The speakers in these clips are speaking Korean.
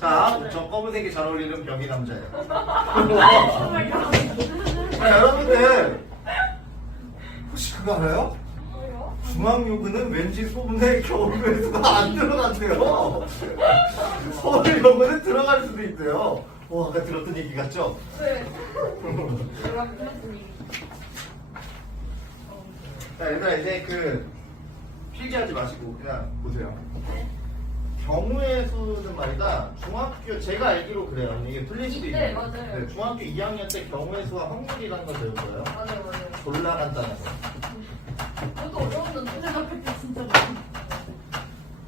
자, 저 검은색이 잘 어울리는 병이 남자예요. 여러분들 혹시 그거 알아요? 중앙요구는 왠지 소문에 겨울배수가 안 들어간대요. 서울요구는 들어갈 수도 있대요. 아까 들었던 얘기 같죠? 네. 자, 얘들아 이제 필기하지 마시고 그냥 보세요. 경우의 수는 말이다. 중학교 제가 알기로 그래요. 이게 틀릴 수도 있는데. 네, 맞아요. 네, 중학교 2학년 때 경우의 수와 확률이라는 걸 배울 거예요. 맞아요, 맞아요. 졸라 간단한 거. 그것도 어려웠는데 생각할 때 진짜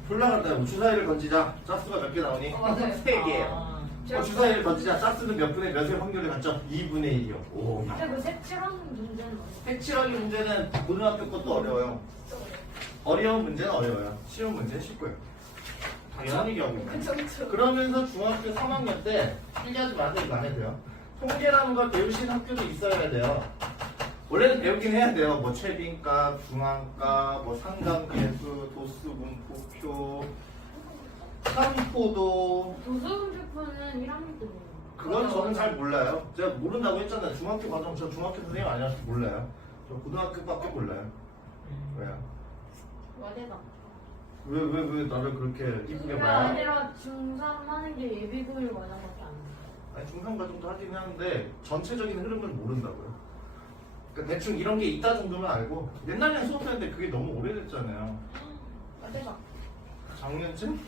졸라 간단한 거. 주사위를 던지자. 짝수가 몇 개 나오니? 맞아요. 3개예요. 주사위를 던지자. 짝수는 몇 분의 몇의 확률이 같죠? 2분의 1이요. 오. 근데 그 색칠하는 문제는 색칠하기 문제는 고등학교 것도 어려워요. 어려운 문제는 어려워요. 쉬운 문제는 쉽고요. 당연히 경우입니다. 그쵸, 그쵸. 그러면서 중학교 3학년 때 필기하지 마세요. 이거 안 해도 돼요. 통계라는 걸 배우신 학교도 있어야 돼요. 원래는 배우긴 해야 돼요. 뭐 최빈값, 중앙값, 뭐 상담계수, 도수분포표, 삼포도. 도수분표는 1학년 때 배워요. 그건 저는 잘 몰라요. 제가 모른다고 했잖아요. 중학교 과정 저 중학교 선생님 아니라서 몰라요. 저 고등학교밖에 몰라요. 왜요? 와대다. 왜 나를 그렇게 이쁘게 그게 봐요? 아니라 중3 하는 게 예비고일 과정밖에 안 돼. 아니 중상 과정도 하긴 하는데 전체적인 흐름을 모른다고요. 그러니까 대충 이런 게 있다 정도는 알고 옛날에 수업했는데 그게 너무 오래됐잖아요. 와대다. 작년쯤?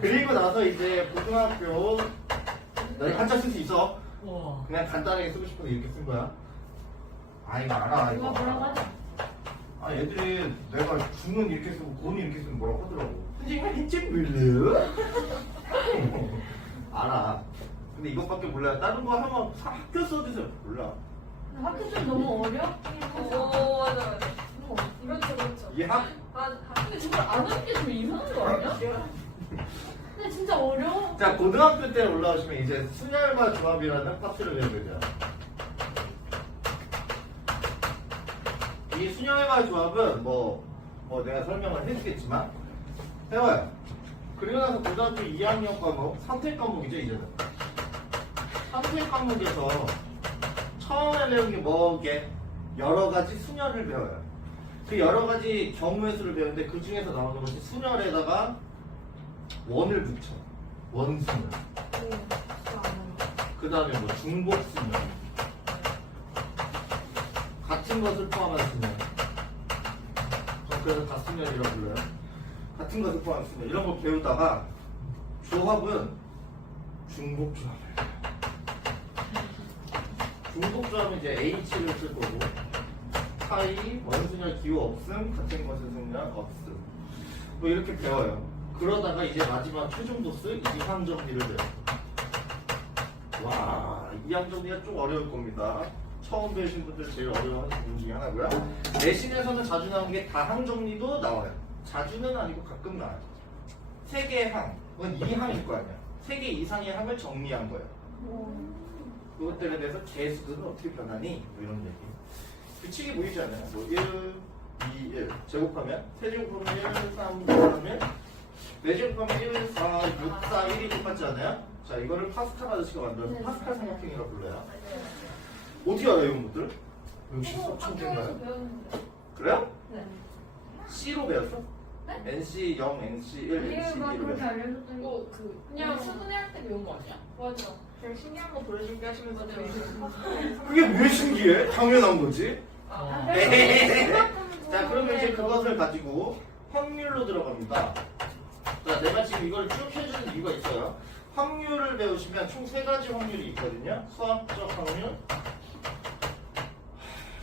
그리고 나서 이제 고등학교 너희 한자 쓸 수 있어. 그냥 간단하게 쓰고 싶어서 이렇게 쓴 거야. 이거 알아 이거 누가 뭐라고 알아. 하지? 애들이 내가 중은 이렇게 쓰고 고는 이렇게 쓰면 뭐라고 하더라고. 선생님 했지 몰라? 알아. 근데 이것밖에 몰라요. 다른 거 하면 학교 써주세요. 몰라. 학교 좀 너무 어렵긴 하죠. 맞아. 너무 어렵긴 그렇죠, 그렇죠. 이해학? 근데 진짜 안 하는 게 좀 이상한 거 아니야? 근데 진짜 어려워. 자, 고등학교 때 올라오시면 이제 순열과 조합이라는 파트를 배우게 돼요. 이 순열과 조합은 뭐 내가 설명을 해주겠지만 해와요. 그리고 나서 고등학교 2학년 과목 선택 과목이죠 이제는. 선택 과목에서 처음에 배운 게 뭐게? 여러 가지 순열을 배워요. 그 여러 가지 경우의 수를 배우는데 그 중에서 나오는 것이 순열에다가 원을 붙여. 원순열. 그 다음에 뭐 중복순열. 같은 것을 포함한 순열. 그래서 다순열이라고 불러요. 같은 것을 포함한 순열. 이런 거 배우다가 조합은 중복조합을 해요. 중복조합은 이제 H를 쓸 거고 사이, 원순열 기호 없음, 같은 것을 순열 없음. 뭐 이렇게 배워요. 그러다가 이제 마지막 최종 도수 이항 정리를 배워요. 와, 이항 정리가 좀 어려울 겁니다. 처음 배우신 분들 제일 어려워하는 부분 중에 하나고요. 내신에서는 자주 나오는 게 다항 정리도 나와요. 자주는 아니고 가끔 나와요. 3개의 항, 그건 2항일 거 아니야. 3개 이상의 항을 정리한 거예요. 그것들에 대해서 개수는 어떻게 변하니? 뭐 이런 얘기. 규칙이 보이지 않아요? 뭐 1, 2, 1 제곱하면 세제곱하면 1, 3, 4 하면 4제곱하면 1, 4, 6, 4, 1이 똑같지 않아요? 자, 이거를 파스칼 아저씨가 만들어서 네, 파스칼 네. 삼각형이라고 불러요. 어떻게 알아요, 이런 것들? 역시 수업 천재인가요? 학교에서 배웠는데. 그래요? 네. C로 배웠어? 네? NC 0, NC 1, NC 아니, 막 2로 그렇게 배웠어. 알려줬더니. 그냥 수능할 때 배운 거 아니야? 맞아. 그냥 신기한 거 보여줄게 하시면서 그게 왜 신기해? 당연한 거지. 아, 에헤헤헤. 그래서 자, 그러면 이제 그것을 가지고 확률로 들어갑니다. 자, 내가 지금 이걸 쭉 해주는 이유가 있어요. 확률을 배우시면 총 3가지 확률이 있거든요. 수학적 확률,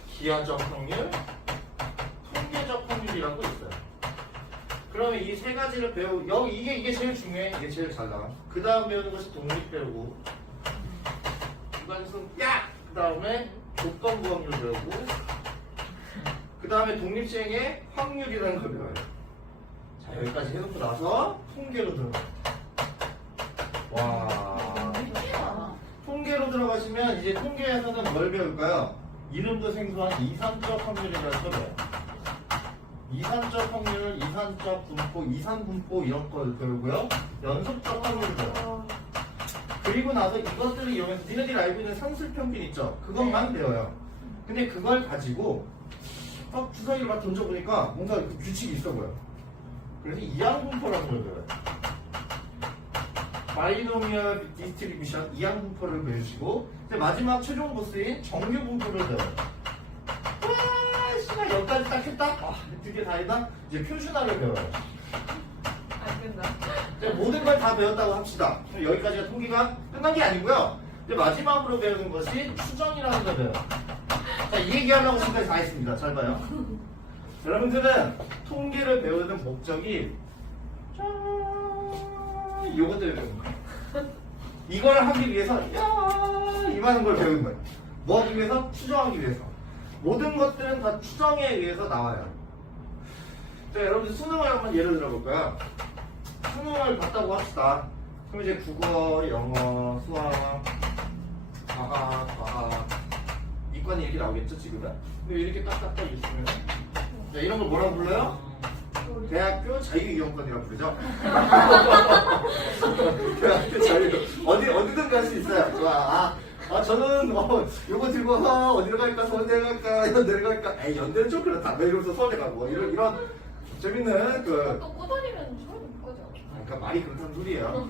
기하적 확률, 통계적 확률이라고 있어요. 그러면 이 3가지를 이게 제일 중요해. 이게 제일 잘 나와. 그 다음 배우는 것이 독립 배우고, 주관순 그 다음에 조건부 확률 배우고, 그 다음에 독립시행의 확률이라는 걸 배워요. 자, 여기까지 해놓고 나서 통계로 들어가요. 와. 통계로 들어가시면 이제 통계에서는 뭘 배울까요? 이름도 생소한 이산적 확률이라는 걸 배워요. 이산적 확률, 이산적 분포, 이산분포 이런 걸 배우고요. 연속적 확률을 배워요. 그리고 나서 이것들을 이용해서 니네들이 알고 있는 산술평균 있죠? 그것만 배워요. 근데 그걸 가지고 주사위를 막 던져보니까 뭔가 그 규칙이 있어 보여. 그래서 이항분포라는 걸 배워요. 바이노미얼 디스트리뷰션 이항분포를 배우시고 이제 마지막 최종 보스인 정규분포를 배워요. 와, 씨발 여기까지 딱 했다? 아, 드디어 다 했다? 이제 표준화를 배워요. 안 끝나. 이제 모든 걸 다 배웠다고 합시다. 그럼 여기까지가 통계가 끝난 게 아니고요. 이제 마지막으로 배우는 것이 추정이라는 걸 배워요. 자, 이 얘기하려고 지금까지 다 했습니다. 잘 봐요. 여러분들은 통계를 배우는 목적이 이것 때문에 배우는 거예요. 이걸 하기 위해서 이만한 걸 배우는 거예요. 뭐 하기 위해서? 추정하기 위해서. 모든 것들은 다 추정에 의해서 나와요. 자, 여러분들 수능을 한번 예를 들어볼까요? 수능을 봤다고 합시다. 그럼 이제 국어, 영어, 수학, 과학, 이과는 이렇게 나오겠죠, 지금은? 근데 이렇게 딱딱딱 있으면 자, 이런 걸 뭐라고 불러요? 대학교 자유이용권이라고 부르죠? 대학교 자유 어디든 갈 수 있어요. 좋아. 저는 요거 들고서 어디로 갈까? 서울대 갈까? 연대를 갈까? 에이, 연대는 좀 그렇다. 이러면서 서울대 가고 뭐 이런 재밌는 또 꼬다니면 서울 못 가죠. 그러니까 말이 그렇다는 소리예요.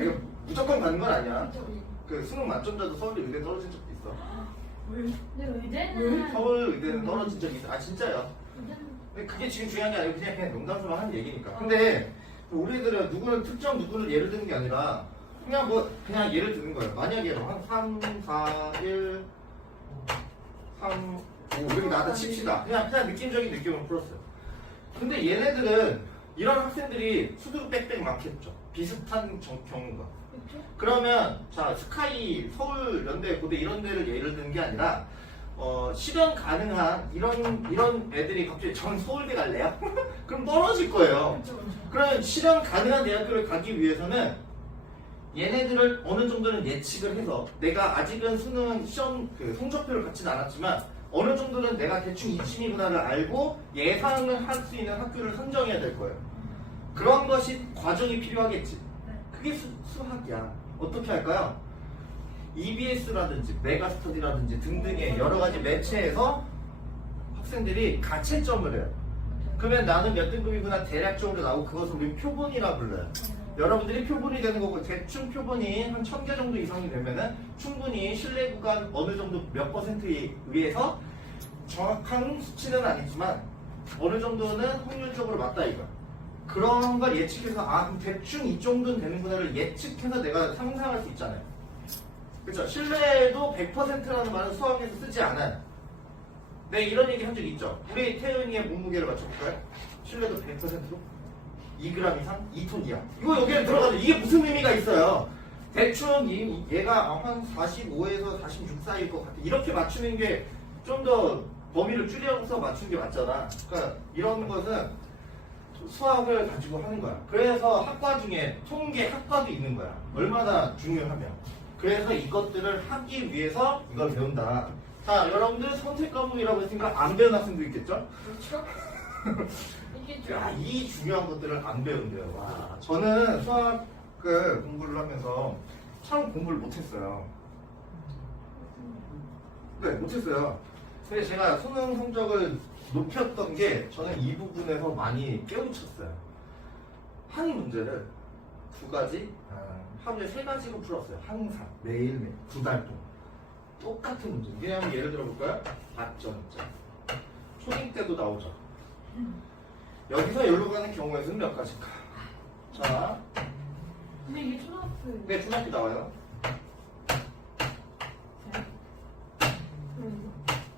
이거 무조건 가는 건 아니야. 그 수능 만점자도 서울대 의대 떨어진 적도 있어. 근데 의대는 서울 의대는 떨어진 적이 있어. 아, 진짜요? 의대는 근데 그게 지금 중요한 게 아니고 그냥 농담삼아 하는 얘기니까. 근데 우리 애들은 누구를 누구를 예를 드는 게 아니라 그냥 예를 드는 거예요. 만약에 한 3, 4, 1, 3, 5 이렇게 나다 칩시다. 그냥 느낌적인 느낌으로 풀었어요. 근데 얘네들은 이런 학생들이 수두 빽빽 많겠죠. 비슷한 경우가. 그러면 자, 스카이, 서울, 연대, 고대 이런 데를 예를 드는 게 아니라 실현 가능한 이런 애들이 갑자기 전 서울대 갈래요? 그럼 떨어질 거예요. 그러면 실현 가능한 대학교를 가기 위해서는 얘네들을 어느 정도는 예측을 해서 내가 아직은 수능 시험 성적표를 갖지는 않았지만 어느 정도는 내가 대충 이쯤이구나를 알고 예상을 할 수 있는 학교를 선정해야 될 거예요. 그런 것이 과정이 필요하겠지. 그게 수학이야. 어떻게 할까요? EBS라든지 메가스터디라든지 등등의 여러 가지 매체에서 학생들이 가채점을 해요. 그러면 나는 몇 등급이구나 대략적으로 나오고 그것을 우리 표본이라 불러요. 여러분들이 표본이 되는 거고 대충 표본이 한 1000개 정도 이상이 되면은 충분히 신뢰 구간 어느 정도 몇 %에 의해서 정확한 수치는 아니지만 어느 정도는 확률적으로 맞다 이거. 그런 걸 예측해서 그럼 대충 이 정도는 되는구나를 예측해서 내가 상상할 수 있잖아요. 그렇죠? 신뢰도 100%라는 말은 수학에서 쓰지 않아요. 네, 이런 얘기 한 적 있죠. 우리 태은이의 몸무게를 맞춰볼까요? 신뢰도 100%로? 2g 이상? 2톤 이하. 이거 여기에 들어가죠. 이게 무슨 의미가 있어요? 대충 얘가 한 45에서 46 사이일 것 같아. 이렇게 맞추는 게 좀 더 범위를 줄여서 맞추는 게 맞잖아. 그러니까 이런 것은 수학을 가지고 하는 거야. 그래서 학과 중에 통계 학과도 있는 거야. 얼마나 중요하면. 그래서 이것들을 하기 위해서 이걸 배운다. 자, 여러분들 선택 과목이라고 했으니까 안 배운 학생도 있겠죠? 그렇죠. 이게 야, 이 중요한 것들을 안 배운대요. 와, 저는 수학을 공부를 하면서 참 공부를 못했어요. 네, 못했어요. 근데 제가 수능 성적을 높였던 게 저는 이 부분에서 많이 깨우쳤어요. 한 문제를 2가지, 하루에 3가지로 풀었어요. 항상, 매일매일, 2달 동안. 똑같은 문제. 왜냐하면 예를 들어볼까요? 맞점점. 초딩 때도 나오죠. 여기서 여기로 가는 경우에서는 몇 가지일까? 자, 근데 이게 초등학교 네, 중학교 나와요.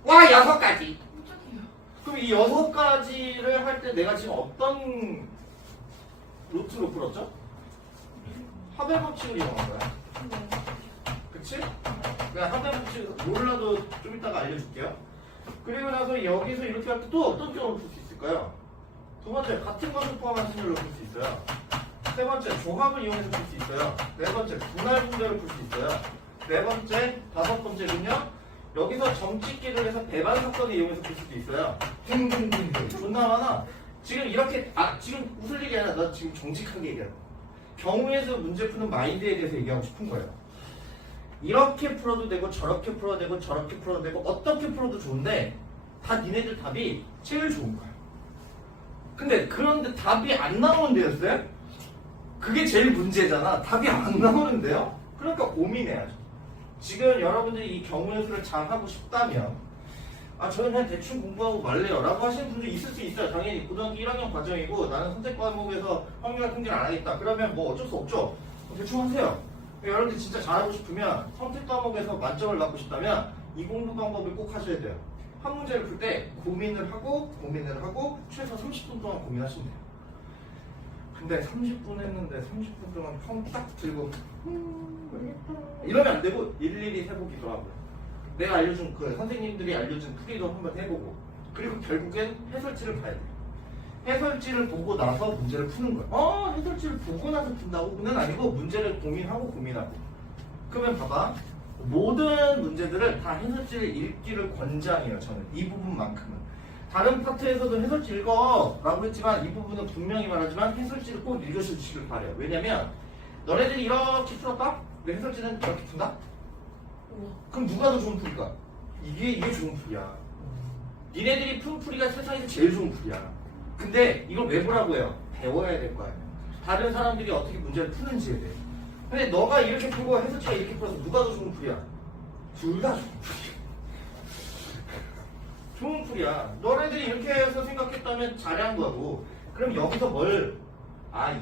와, 6가지! 깜짝이야. 그럼 이 6가지를 할 때 내가 지금 어떤 루트로 풀었죠? 합의 법칙을 이용한 거야. 그치? 그냥 합의 법칙 몰라도 좀 이따가 알려줄게요. 그리고 나서 여기서 이렇게 할 때 또 어떤 경우를 풀 수 있을까요? 2번째, 같은 것을 포함한 순열로 풀 수 있어요. 3번째, 조합을 이용해서 풀 수 있어요. 4번째, 분할 분배를 풀 수 있어요. 4번째, 5번째는요. 여기서 점찍기를 해서 배반 사건을 이용해서 풀 수도 있어요. 등등등등. 존나 많아. 지금 이렇게 지금 웃을 일이 아니라 나 지금 정직하게 얘기하는 거야. 경우에서 문제 푸는 마인드에 대해서 얘기하고 싶은 거예요. 이렇게 풀어도 되고 저렇게 풀어도 되고 저렇게 풀어도 되고 어떻게 풀어도 좋은데 다 니네들 답이 제일 좋은 거야. 근데 그런데 답이 안 나오는데요, 쌤? 그게 제일 문제잖아. 답이 안 나오는데요? 그러니까 고민해야죠. 지금 여러분들이 이 경우의 수를 잘 하고 싶다면 저는 그냥 대충 공부하고 말래요 라고 하시는 분도 있을 수 있어요. 당연히 고등학교 1학년 과정이고 나는 선택 과목에서 확률 통계를 안 하겠다. 그러면 뭐 어쩔 수 없죠. 대충 하세요. 여러분들 진짜 잘하고 싶으면 선택 과목에서 만점을 받고 싶다면 이 공부 방법을 꼭 하셔야 돼요. 한 문제를 풀 때 고민을 하고 최소 30분 동안 고민하시면 돼요. 근데 30분 했는데 30분 동안 컴 딱 들고 이러면 안 되고 일일이 해보기도 하고요. 내가 알려준 선생님들이 알려준 풀이도 한번 해보고 그리고 결국엔 해설지를 봐야 돼요. 해설지를 보고 나서 문제를 푸는 거예요. 해설지를 보고 나서 푼다고? 그건 아니고 문제를 고민하고 그러면 봐봐. 모든 문제들을 다 해설지를 읽기를 권장해요. 저는 이 부분만큼은. 다른 파트에서도 해설지 읽어 라고 했지만 이 부분은 분명히 말하지만 해설지를 꼭 읽으시길 바래요. 왜냐면 너네들이 이렇게 풀었다? 내 해설지는 이렇게 푼다? 그럼 누가 더 좋은 풀일까? 이게 좋은 풀이야. 니네들이 푼 풀이가 세상에서 제일 좋은 풀이야. 근데 이걸 왜 보라고 해요? 배워야 될 거 아니야. 다른 사람들이 어떻게 문제를 푸는지에 대해. 근데 너가 이렇게 풀고 해설지가 이렇게 풀어서 누가 더 좋은 풀이야? 둘 다 좋은 풀이야. 좋은 풀이야. 너네들이 이렇게 해서 생각했다면 잘한 거고. 그럼 여기서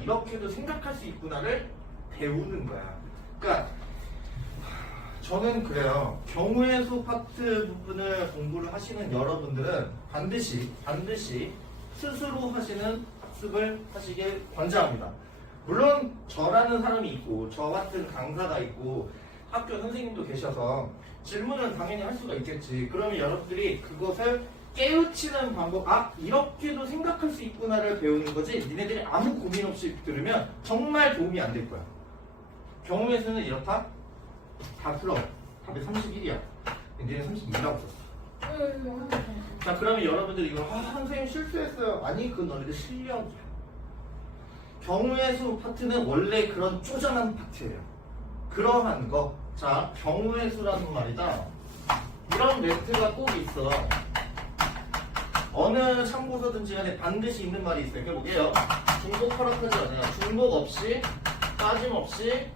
이렇게도 생각할 수 있구나를 배우는 거야. 그러니까 저는 그래요. 경우의 수 파트 부분을 공부를 하시는 여러분들은 반드시 스스로 하시는 학습을 하시길 권장합니다. 물론 저라는 사람이 있고 저 같은 강사가 있고 학교 선생님도 계셔서 질문을 당연히 할 수가 있겠지. 그러면 여러분들이 그것을 깨우치는 방법, 이렇게도 생각할 수 있구나를 배우는 거지. 니네들이 아무 고민 없이 들으면 정말 도움이 안 될 거야. 경우의 수는 이렇다? 다 풀어. 답이 31이야. 니네 32라고 썼어. 자, 그러면 여러분들이 이거 선생님 실수했어요. 아니, 그건 너희들 실력이야. 경우의 수 파트는 원래 그런 쪼잔한 파트예요. 그러한 거. 자, 경우의 수라는 말이다. 이런 멘트가 꼭 있어. 어느 참고서든지 간에 반드시 있는 말이 있어요. 그게 뭐게요? 중복 허락하지 않아요. 중복 없이, 빠짐없이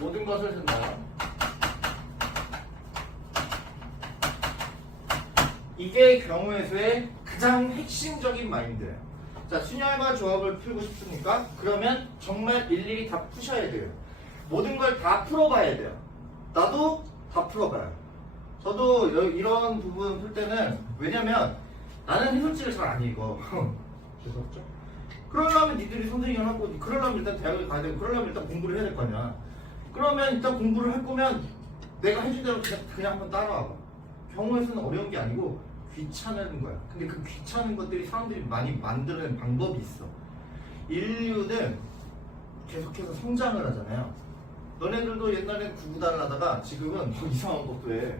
모든 것을 쓴다. 이게 경우의 수의 가장 핵심적인 마인드예요. 자, 순열과 조합을 풀고 싶습니까? 그러면 정말 일일이 다 푸셔야 돼요. 모든 걸 다 풀어봐야 돼요. 나도 다 풀어봐요. 저도 이런 부분 풀 때는 왜냐면 나는 해설지를 잘 안 읽어. 죄송하죠? 그러려면 니들이 선생님을 하고 그러려면 일단 대학을 가야 되고 그러려면 일단 공부를 해야 될 거 아니야. 그러면 일단 공부를 할 거면 내가 해준 대로 그냥 한번 따라와봐. 경우의 수는 어려운 게 아니고 귀찮은 거야. 근데 그 귀찮은 것들이 사람들이 많이 만드는 방법이 있어. 인류는 계속해서 성장을 하잖아요. 너네들도 옛날엔 구구단을 하다가 지금은 뭐 이상한 것도 해.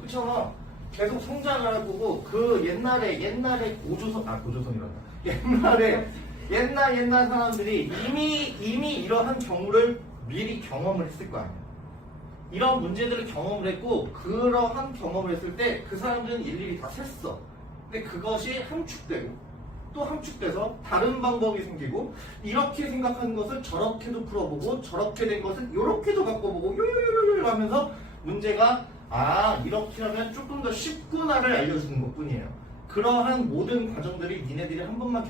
그렇잖아. 계속 성장을 할 거고 그 옛날에 고조선이란다. 옛날 사람들이 이미 이러한 경우를 미리 경험을 했을 거 아니야. 이런 문제들을 경험을 했고 그러한 경험을 했을 때 그 사람들은 일일이 다 셌어. 근데 그것이 함축되고 또 함축돼서 다른 방법이 생기고 이렇게 생각하는 것을 저렇게도 풀어보고 저렇게 된 것을 이렇게도 바꿔보고 요요요요 하면서 문제가 이렇게 하면 조금 더 쉽구나를 알려주는 것뿐이에요. 그러한 모든 과정들이 니네들이 한 번만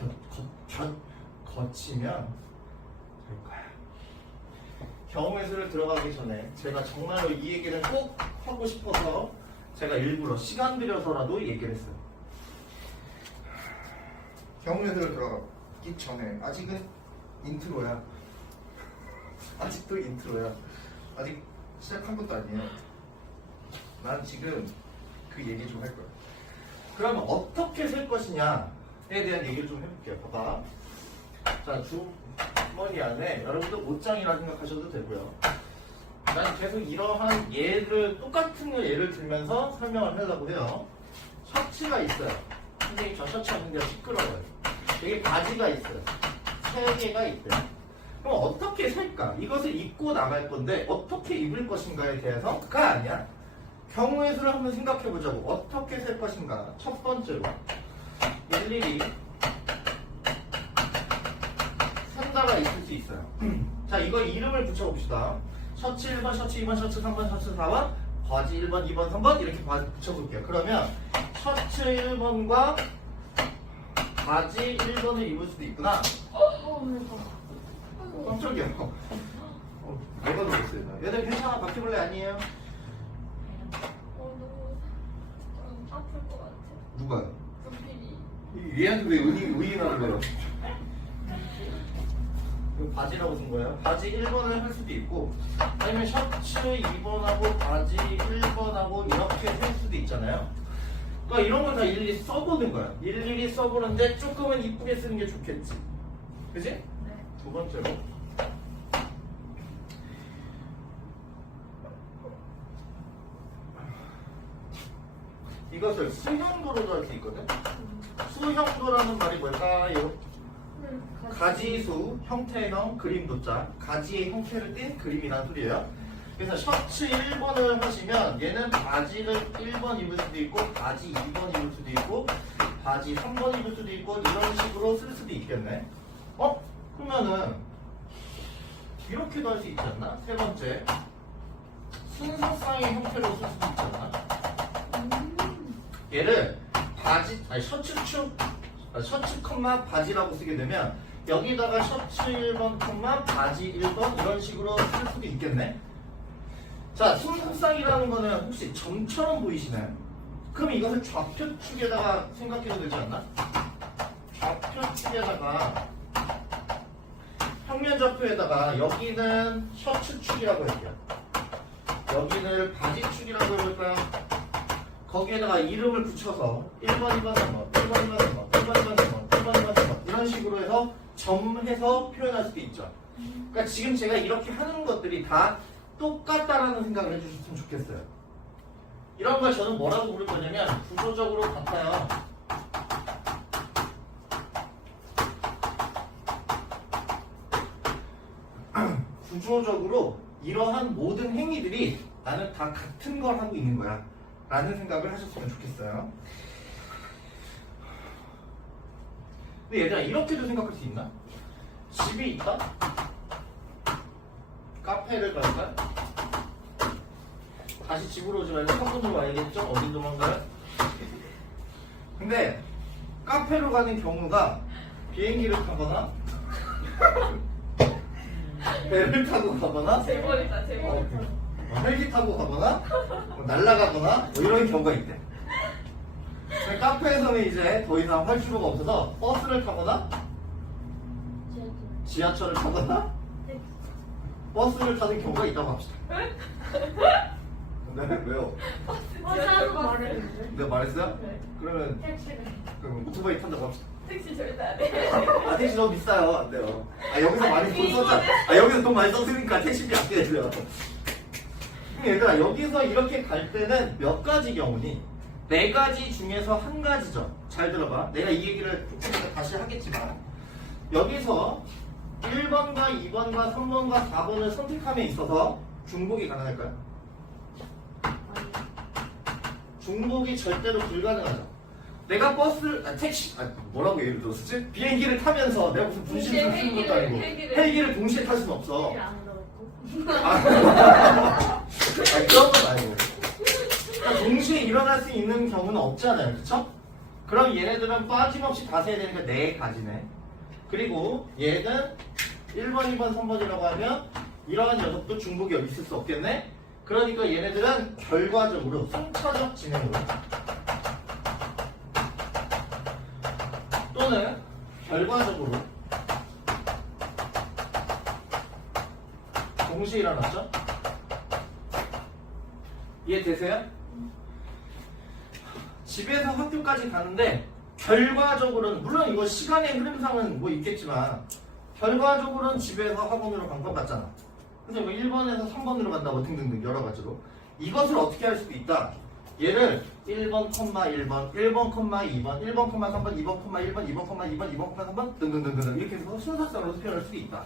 거치면 될 거야. 경우의 수를 들어가기 전에 제가 정말로 이 얘기를 꼭 하고 싶어서 제가 일부러 시간 들여서라도 얘기를 했어요. 경우의 수를 들어가기 전에 아직은 인트로야. 아직도 인트로야. 아직 시작한 것도 아니에요. 난 지금 그 얘기 좀 할 거야. 그러면 어떻게 쓸 것이냐에 대한 얘기를 좀 해볼게요. 봐봐. 자, 주머니 안에 여러분들 옷장이라 생각하셔도 되고요. 난 계속 이러한 똑같은 예를 들면서 설명을 하려고 해요. 셔츠가 있어요. 선생님 저 셔츠 없는 게 시끄러워요. 여기 바지가 있어요. 3개가 있대요. 그럼 어떻게 살까? 이것을 입고 나갈 건데 어떻게 입을 것인가에 대해서가 아니야. 경우의 수를 한번 생각해 보자고. 어떻게 살 것인가? 첫 번째로 일일이 산다가 있을 수 있어요. 자, 이거 이름을 붙여봅시다. 셔츠 1번, 셔츠 2번, 셔츠 3번, 셔츠 4번, 바지 1번, 2번, 3번 이렇게 붙여볼게요. 그러면 셔츠 1번과 바지 1번을 입을 수도 있구나. 깜짝이야. 내가 놀랐어요. 얘들 괜찮아? 바퀴벌레 아니에요? 너무 아플 것 같아. 누가요? 분필이. 얘한테 왜 의인화를 해요? 이거 바지라고 쓴 거예요. 바지 1번을 할 수도 있고 아니면 셔츠 2번하고 바지 1번하고 이렇게 할 수도 있잖아요. 그러니까 이런 건 다 일일이 써보는 거야. 일일이 써보는데 조금은 이쁘게 쓰는 게 좋겠지. 그지? 네. 두 번째로 이것을 수형도로도 할 수 있거든. 수형도라는 말이 뭘까요? 가지수, 형태형, 그림도자. 가지의 형태를 띈 그림이라는 소리예요. 그래서 셔츠 1번을 하시면 얘는 바지를 1번 입을 수도 있고 바지 2번 입을 수도 있고 바지 3번 입을 수도 있고 이런 식으로 쓸 수도 있겠네. 그러면은 이렇게도 할 수 있지 않나? 세 번째 순서상의 형태로 쓸 수도 있잖아. 얘를 바지, 아니 셔츠 컴마 바지라고 쓰게 되면 여기다가 셔츠 1번 컴마 바지 1번 이런 식으로 쓸 수도 있겠네. 자, 순서상이라는 거는 혹시 점처럼 보이시나요? 그럼 이것을 좌표축에다가 생각해도 되지 않나? 좌표축에다가 평면좌표에다가 여기는 셔츠축이라고 할게요. 여기는 바지축이라고 해볼까요? 거기에다가 이름을 붙여서 1번, 2번, 3번, 1번, 2번, 3번, 1번, 2번, 3번, 1번, 2번, 3번 이런 식으로 해서 점해서 표현할 수도 있죠. 그러니까 지금 제가 이렇게 하는 것들이 다 똑같다라는 생각을 해주셨으면 좋겠어요. 이런 걸 저는 뭐라고 부를 거냐면 구조적으로 같아요. 구조적으로 이러한 모든 행위들이 나는 다 같은 걸 하고 있는 거야 라는 생각을 하셨으면 좋겠어요. 근데 얘들아 이렇게도 생각할 수 있나? 집이 있다? 카페를 갈까? 다시 집으로 오지 말고 성분으로 와야겠죠? 어디 도망가요? 근데 카페로 가는 경우가 비행기를 타거나 배를 타고 가거나 제벌이다, 제벌. 헬기 타고 가거나 날아가거나 뭐 이런 경우가 있대. 카페에서는 이제 더 이상 할 필요가 없어서 버스를 타거나 지하철을 타거나 버스를 타는 경우가 있다고 합시다. 네? 왜요? 버스하고 말했는데. 내가 말했어요? 네. 그러면 택시가. 그럼 오토바이 탄다고 합시다. 택시 절대 안 해. 아 택시 너무 비싸요. 안 돼요. 아 여기서 많이 돈 썼잖아. 아 여기서 돈 많이 썼으니까 택시비 아껴야 돼요. 그럼 얘들아 여기서 이렇게 갈 때는 몇 가지 경우니? 4가지 중에서 한 가지죠. 잘 들어봐. 내가 이 얘기를 조금 다시 하겠지만 여기서 1번과 2번과 3번과 4번을 선택함에 있어서 중복이 가능할까요? 중복이 절대로 불가능하죠. 내가 택시, 뭐라고 예를 들었었지? 비행기를 타면서 내가 무슨 분신술 쓰는 것도 아니고 헬기를 동시에 탈 수는 없어. 안 들었고. 그런 건 아니고. 그러니까 동시에 일어날 수 있는 경우는 없잖아요. 그쵸? 그럼 얘네들은 빠짐없이 다 세야 되니까 4가지네. 그리고 얘는 1번, 2번, 3번이라고 하면 이러한 녀석도 중복이 여기 있을 수 없겠네? 그러니까 얘네들은 결과적으로 순차적 진행으로 또는 결과적으로 동시에 일어났죠? 이해되세요? 집에서 학교까지 가는데 결과적으로는 물론 이거 시간의 흐름상은 뭐 있겠지만 결과적으로는 집에서 학원으로 간 건 맞잖아. 그래서 뭐 1번에서 3번으로 간다 뭐 등등등 여러 가지로 이것을 어떻게 할 수도 있다. 얘를 1번, 1번, 1번, 2번, 1번, 3번, 2번, 1번, 2번, 2번, 2번, 3번 등등등등 이렇게 해서 순서상으로 표현할 수도 있다.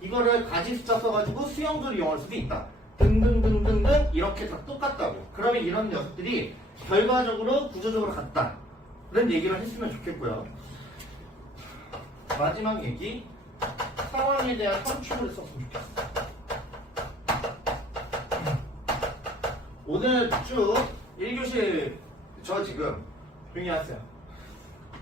이거를 가지 숫자 써가지고 수형들을 이용할 수도 있다. 등등등등등 이렇게 다 똑같다고. 그러면 이런 녀석들이 결과적으로 구조적으로 같다. 그런 얘기를 했으면 좋겠고요. 마지막 얘기. 상황에 대한 함축을 썼으면 좋겠어. 오늘 쭉 1교시 저 지금 조용히 하세요.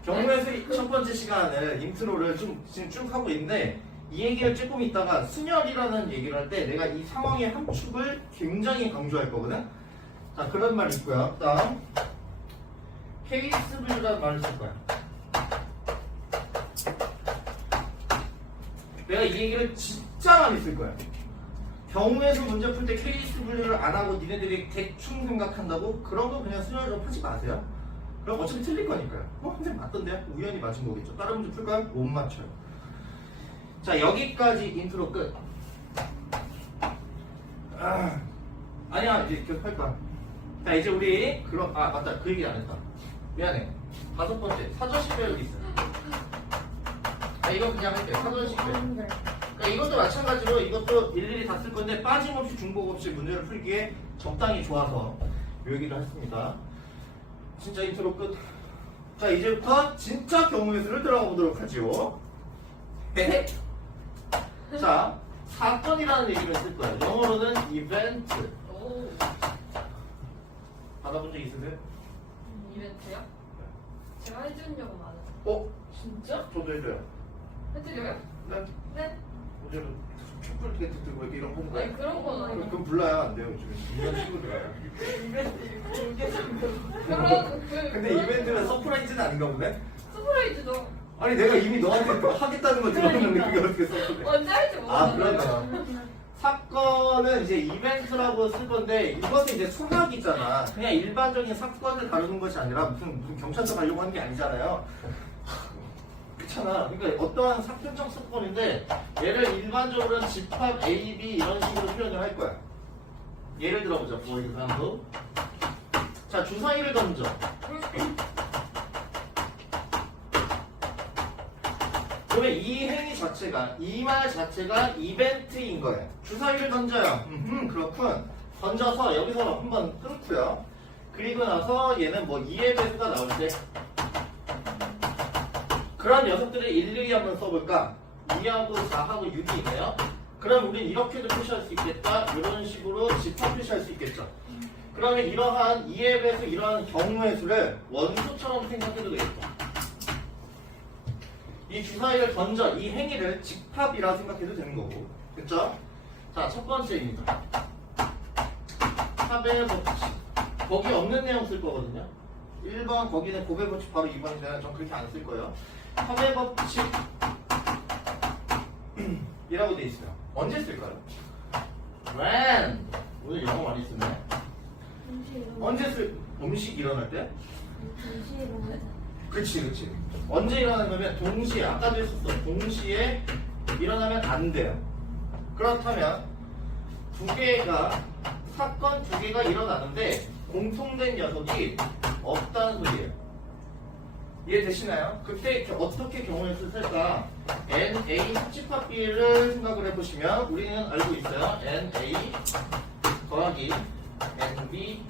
경우의 수 첫 번째 시간을 인트로를 지금 쭉 하고 있는데 이 얘기를 조금 있다가 순열이라는 얘기를 할 때 내가 이 상황의 함축을 굉장히 강조할 거거든. 자 그런 말 있고요. 다음 케이스 분류라는 말을 쓸 거야. 내가 이 얘기를 진짜 많이 쓸 거야. 경우의 수 문제 풀 때 케이스 분류를 안 하고 니네들이 대충 생각한다고? 그런 거 그냥 순열로 하지 마세요. 그럼 어차피 틀릴 거니까요. 선생님 맞던데요? 우연히 맞은 거겠죠. 다른 문제 풀까요? 못 맞춰요. 자 여기까지 인트로 끝. 아니야 이제 계속 할 거야. 자 이제 우리 그럼 맞다 그 얘기 안 했다. 미안해. 5번째 사전식 배열이 있어. 이거 그냥 할게요. 사전식 배열. 그러니까 이것도 마찬가지로 이것도 일일이 다 쓸 건데 빠짐없이 중복 없이 문제를 풀기에 적당히 좋아서 요 얘기를 했습니다. 진짜 인트로 끝. 자 이제부터 진짜 경우의 수를 들어가 보도록 하죠. 네. 자 사건이라는 얘기를 쓸 거예요. 영어로는 이벤트. 오. 받아본 적 있으세요? 이벤트요? 제가 해준 적은 많아요. 진짜? 저도 해줘요. 해드려요? 네. 네? 어제는 촛불 티켓 들고 이렇게 이런 거 하는 아니 거예요. 그런 건 아니고. 그럼 불러야 안 돼요. 요즘에 이런 식으로 들어요. 근데 이벤트는 서프라이즈는 아닌가 보네? 서프라이즈도 아니 내가 이미 너한테 그거 하겠다는 거 들었는데 그게 어떻게 서프라이즈? 언제 할지 모르겠어요. 그러네. 사건은 이제 이벤트라고 쓸 건데 이것은 이제 수학이잖아. 그냥 일반적인 사건을 다루는 것이 아니라 무슨 경찰서 가려고 하는 게 아니잖아요. 그렇잖아. 그러니까 어떠한 사건적 사건인데 얘를 일반적으로는 집합 A, B 이런 식으로 표현을 할 거야. 예를 들어보자. for example. 자 주사위를 던져. 그러면 이 행위 자체가, 이 말 자체가 이벤트인 거예요. 주사위를 던져요. 그렇군. 던져서 여기서 한번 끊고요. 그리고 나서 얘는 뭐 2의 배수가 나올 때 그런 녀석들을 일일이 한번 써볼까? 2하고 4하고 6이 있네요. 그럼 우린 이렇게도 표시할 수 있겠다. 이런 식으로 집합 표시할 수 있겠죠. 그러면 이러한 2의 배수, 이러한 경우의 수를 원소처럼 생각해도 되겠죠. 이 주사위를 던져, 이 행위를 집합이라 생각해도 되는 거고. 그쵸? 자, 첫 번째입니다. 합의 법칙. 거기 없는 내용 쓸 거거든요. 1번 거기는 곱의 법칙 바로 2번이잖아요. 전 그렇게 안 쓸 거예요. 합의 법칙 이라고 돼 있어요. 언제 쓸까요? when. 오늘 영어 많이 쓰네. 언제 쓸? 음식 일어날 때? 그치. 언제 일어나냐면 동시에, 아까도 했었어. 동시에 일어나면 안 돼요. 그렇다면 사건 두 개가 일어나는데 공통된 녀석이 없다는 소리예요. 이해되시나요? 그때 어떻게 경우의 수를 쓸까? NA 합집합 비를 생각을 해보시면 우리는 알고 있어요. NA 더하기 NB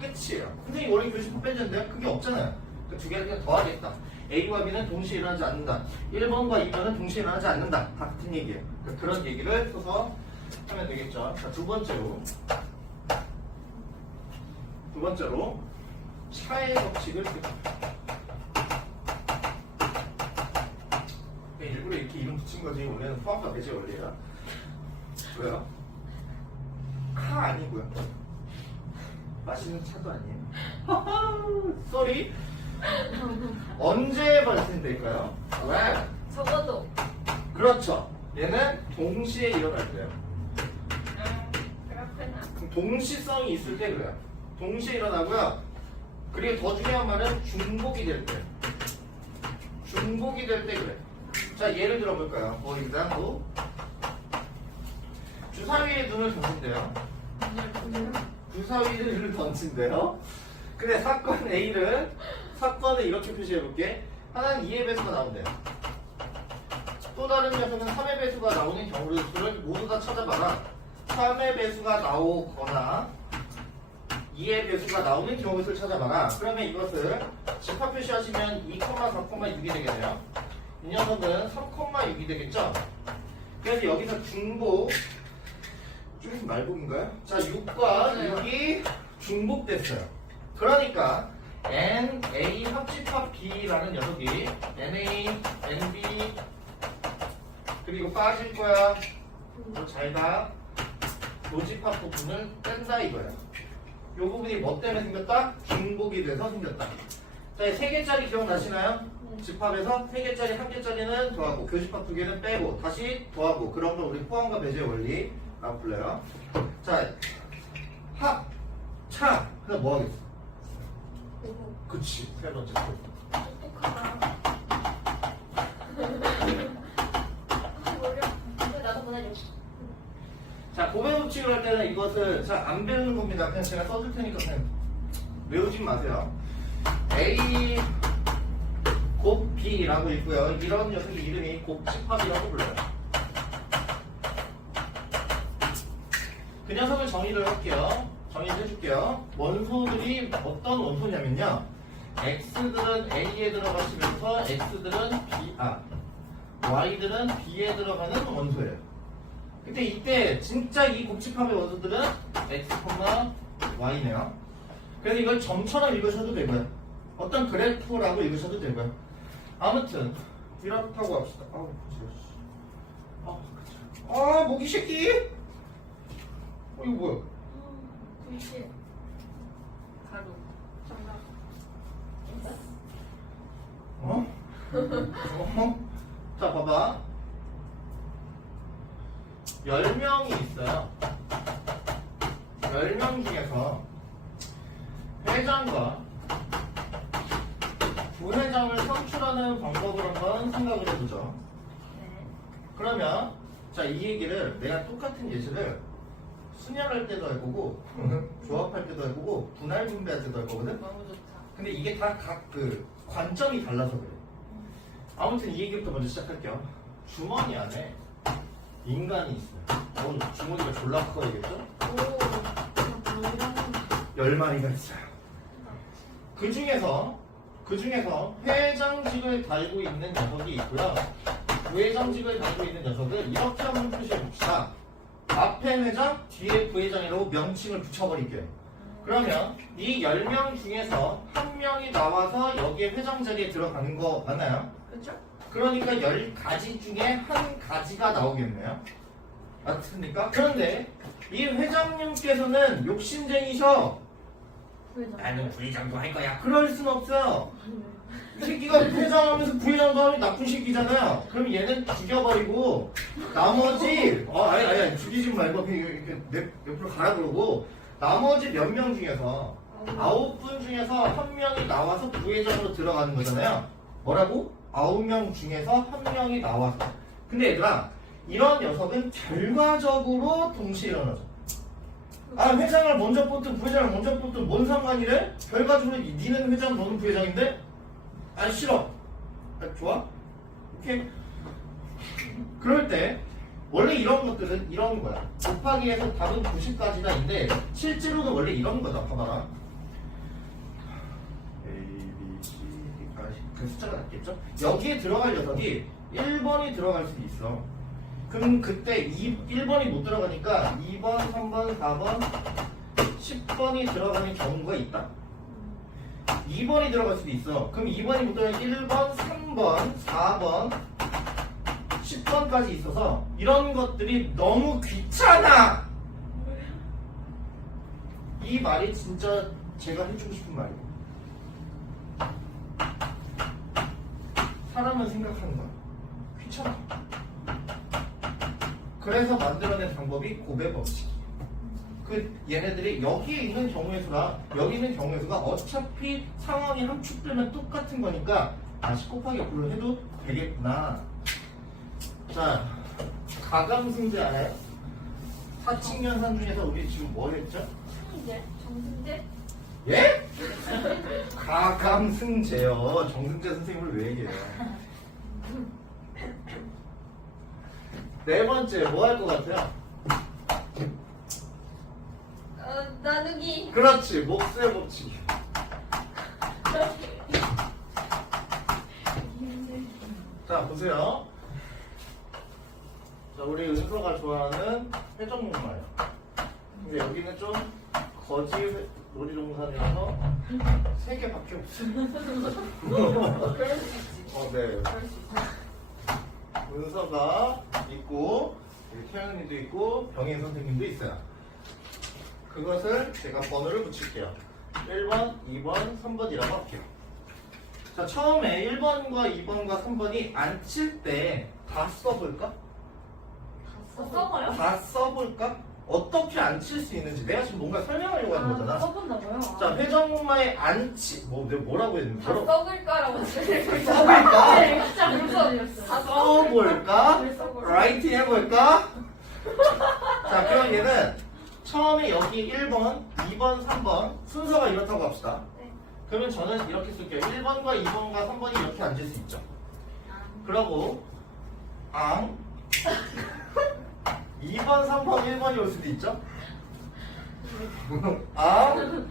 끝이에요. 선생님 원래 교시법 뺐는데 그게 없잖아요. 그 두 개를 그냥 더하겠다. A와 B는 동시에 일어나지 않는다. 1번과 2번은 동시에 일어나지 않는다. 다 같은 얘기예요. 그런 얘기를 써서 하면 되겠죠. 자, 두 번째로 차의 법칙을 쓰다. 일부러 이렇게 이름 붙인 거지. 원래는 수학과 배제 원리야. 왜요? 카 아니고요. 마시는 차도 아니에요. 쏘리. 언제 발생될까요? 왜? 적어도. 그렇죠. 얘는 동시에 일어날 때요. 그렇구나. 동시성이 있을 때 그래요. 동시에 일어나고요. 그리고 더 중요한 말은 중복이 될 때. 중복이 될 때 그래. 자, 예를 들어볼까요? For example. 주사위에 눈을 던진대요. 주사위를 던진대요. 그래, 사건 A를 사건을 이렇게 표시해볼게. 하나는 2의 배수가 나온대요. 또 다른 녀석은 3의 배수가 나오는 경우를 수를 모두 다 찾아봐라. 3의 배수가 나오거나 2의 배수가 나오는 경우의 수를 찾아봐라. 그러면 이것을 집합 표시하시면 2,4,6이 되겠네요. 이 녀석은 3,6이 되겠죠? 그래서 여기서 중복, 좀 말복인가요? 자, 6과 6이 중복됐어요. 그러니까 N, A 합집합 B라는 녀석이 NA, NB 그리고 빠질 거야. 잘 봐. 노집합 부분을 뺀다 이거야. 이 부분이 뭐 때문에 생겼다? 중복이 돼서 생겼다. 자, 3개짜리 기억나시나요? 집합에서 3개짜리 1개짜리는 더하고 교집합 2개는 빼고 다시 더하고 그런 걸 우리 포함과 배제의 원리라고 불러요. 자, 합, 차. 그다음 뭐 하겠어? 그치. 세 번째. 똑똑하다. 나도 보내줘. 자, 고배 법칙을 할 때는 이것을 잘 안 배우는 겁니다. 그냥 제가 써줄 테니까 그냥 외우지 마세요. A 곱 B라고 있고요. 이런 녀석의 이름이 곱집합이라고 불러요. 그 녀석을 정의를 할게요. 정의를 해줄게요. 원소들이 어떤 원소냐면요. X들은 A에 들어가시면서 X들은 Y들은 B에 들어가는 원소예요. 근데 이때 진짜 이 곱집합의 원소들은 X, Y네요. 그래서 이걸 점처럼 읽으셔도 되고요. 어떤 그래프라고 읽으셔도 되고요. 아무튼 이렇다고 합시다. 모기 새끼. 이거 뭐야? 글씨. 가루. 정답. 자, 봐봐. 10명이 있어요. 10명 중에서 회장과 부회장을 선출하는 방법을 한번 생각을 해보죠. 네. 그러면 자, 이 얘기를 내가 똑같은 예시를 순양할 때도 해보고 조합할 때도 해보고 분할 분배할 때도 할 거거든. 너무 좋다. 근데 이게 다 각 그 관점이 달라서 그래. 아무튼 이 얘기부터 먼저 시작할게요. 주머니 안에 인간이 있어요. 주머니가 졸라 커야겠죠? 오, 10마리가 있어요. 그 중에서 회장직을 달고 있는 녀석이 있고요. 부회장직을 달고 있는 녀석을 이렇게 한번 표시해 봅시다. 앞에 회장, 뒤에 부회장이라고 명칭을 붙여버릴게요. 그러면 이 10명 중에서 한 명이 나와서 여기에 회장 자리에 들어가는 거 맞나요? 그쵸? 그러니까 10가지 중에 한 가지가 나오겠네요. 맞습니까? 그런데 이 회장님께서는 욕심쟁이셔. 나는 부회장도 할 거야. 그럴 순 없어요. 이 새끼가 회장하면서 부회장도 하면 나쁜 새끼잖아요. 그럼 얘는 죽여버리고 나머지 아니 죽이지 말고 이렇게 옆으로 가라 그러고 나머지 몇 명 중에서 9분 중에서 한 명이 나와서 부회장으로 들어가는 거잖아요. 뭐라고? 9명 중에서 한 명이 나와서. 근데 얘들아, 이런 녀석은 결과적으로 동시에 일어나죠. 회장을 먼저 뽑든 부회장을 먼저 뽑든 뭔 상관이래? 결과적으로 니는 회장 너는 부회장인데? 싫어. 좋아? 오케이. 그럴 때 원래 이런 것들은 이런 거야. 곱하기 해서 답은 90까지다인데 실제로는 원래 이런 거다. 봐봐라. A, B, C, D, 그 숫자가 낮겠죠? 여기에 들어갈 녀석이 1번이 들어갈 수도 있어. 그럼 그때 1번이 못 들어가니까 2번, 3번, 4번, 10번이 들어가는 경우가 있다. 2번이 들어갈 수도 있어. 그럼 2번이 못 들어가니까 1번, 3번, 4번, 10번까지 있어서 이런 것들이 너무 귀찮아! 이 말이 진짜 제가 해주고 싶은 말이에요. 사람은 생각하는 거야. 귀찮아. 그래서 만들어낸 방법이 곱의 법칙이에요. 얘네들이 여기에 있는 경우의 수랑 여기 있는 경우의 수가 어차피 상황이 함축되면 똑같은 거니까 10 곱하기 9를 해도 되겠구나. 자, 가감승제 알아요? 사칙연산 중에서 우리 지금 뭐 했죠? 승제? 정승제? 예? 가감승제요. 정승재 선생님을 왜 얘기해요? 네 번째 뭐 할 것 같아요? 나누기. 그렇지, 몫의 법칙. 자, 보세요. 자, 우리 은서가 좋아하는 회전목마예요. 근데 여기는 좀 거지 놀이동산이라서 3개밖에 없어요. 그럴 수 있지. 네. 그럴 수 있지. 은서가 있고, 태연이도 있고, 병인 선생님도 있어요. 그것을 제가 번호를 붙일게요. 1번, 2번, 3번이라고 할게요. 자, 처음에 1번과 2번과 3번이 안 칠 때 다 써볼까? 써봐요? 다 써볼까? 어떻게 안 칠 수 있는지 내가 지금 뭔가 설명하려고 하는 거잖아. 써본다고요? 자, 회전목마에 안 치, 내가 뭐라고 했는지 다 써볼까라고 써볼까? 네, 진짜 물어드렸어요. 써볼까? 왜 써볼까? 라이팅 해볼까? 자, 그럼 얘는 처음에 여기 1번, 2번, 3번 순서가 이렇다고 합시다. 네. 그러면 저는 이렇게 쓸게요. 1번과 2번과 3번이 이렇게 앉을 수 있죠. 그러고 앙 2번, 3번, 1번이 올 수도 있죠. 앙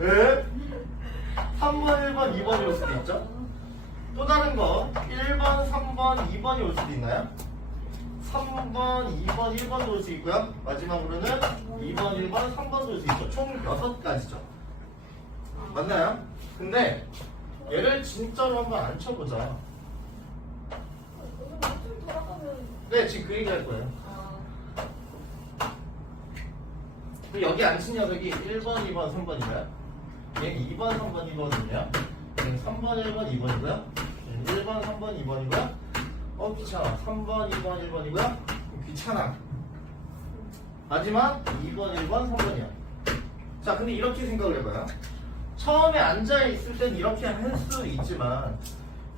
예? 3번, 1번, 2번이 올 수도 있죠. 또 다른 거 1번, 3번, 2번이 올 수도 있나요? 3번, 2번, 1번도 올 수 있고요. 마지막으로는 2번, 1번, 3번도 올 수 있죠. 총 6가지죠. 맞나요? 근데 얘를 진짜로 한번 안 쳐보자. 좀 돌아가면. 네, 지금 그 얘기 할 거예요. 그럼 여기 앉힌 녀석이 1번, 2번, 3번인가요? 얘는 2번, 3번, 2번이냐? 얘는 3번, 1번, 2번이고요. 얘는 1번, 3번, 2번이고요. 귀찮아. 3번, 2번, 1번이고요. 귀찮아. 마지막 2번, 1번, 3번이야. 자, 근데 이렇게 생각을 해봐요. 처음에 앉아있을 땐 이렇게 할 수 있지만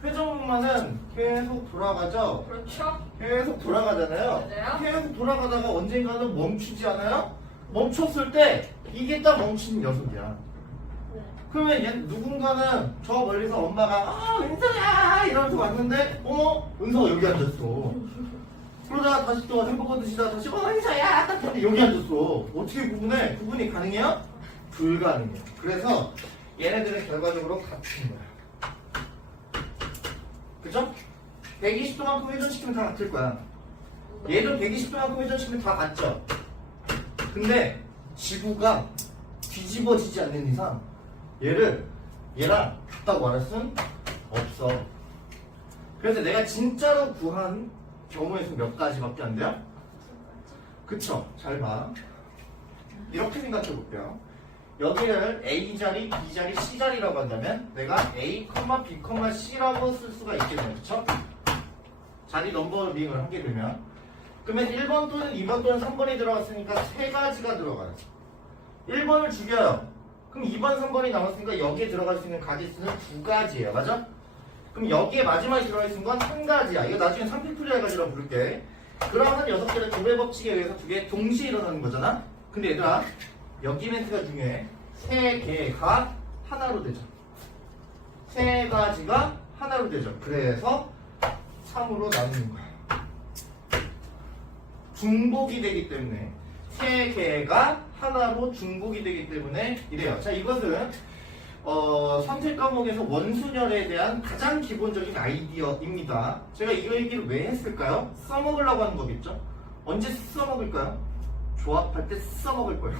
회전목마는 계속 돌아가죠? 그렇죠. 계속 돌아가잖아요. 맞아요. 계속 돌아가다가 언젠가는 멈추지 않아요? 멈췄을 때 이게 딱 멈추는 녀석이야. 그러면 얘 누군가는 저 멀리서 엄마가 은서야 이러면서 왔는데 어머 은서가 여기 앉았어. 그러다가 다시 또 햄버거 드시다가 다시 은서야 딱 했는데 여기 앉았어. 어떻게 구분해? 구분이 가능해요? 불가능해요. 그래서 얘네들은 결과적으로 같은 거야. 그죠? 120도만큼 회전시키면 다 같을 거야. 얘도 120도만큼 회전시키면 다 같죠? 근데 지구가 뒤집어지지 않는 이상 얘랑 같다고 말할 순 없어. 그래서 내가 진짜로 구한 경우에서 몇 가지밖에 안 돼요? 그쵸? 잘 봐. 이렇게 생각해 볼게요. 여기를 A 자리, B 자리, C 자리라고 한다면 내가 A, B, C라고 쓸 수가 있겠네요. 그쵸? 자리 넘버링을 하게 되면 그러면 1번 또는 2번 또는 3번이 들어갔으니까 3가지가 들어가요. 1번을 죽여요. 그럼 2번, 3번이 남았으니까 여기에 들어갈 수 있는 가지수는 2가지예요. 맞아? 그럼 여기에 마지막에 들어가 있는 건 1가지야. 이거 나중에 3팩토리얼 가지라고 부를게. 그럼 한 6개를 도배 법칙에 의해서 2개 동시에 일어나는 거잖아? 근데 얘들아, 여기 멘트가 중요해. 3개가 하나로 되죠. 3가지가 하나로 되죠. 그래서 3으로 나누는 거야. 중복이 되기 때문에 3개가 하나로 중복이 되기 때문에 이래요. 자, 이것은 선택 과목에서 원순열에 대한 가장 기본적인 아이디어입니다. 제가 이 얘기를 왜 했을까요? 써먹으려고 하는 거겠죠? 언제 써먹을까요? 조합할 때 써먹을 거예요.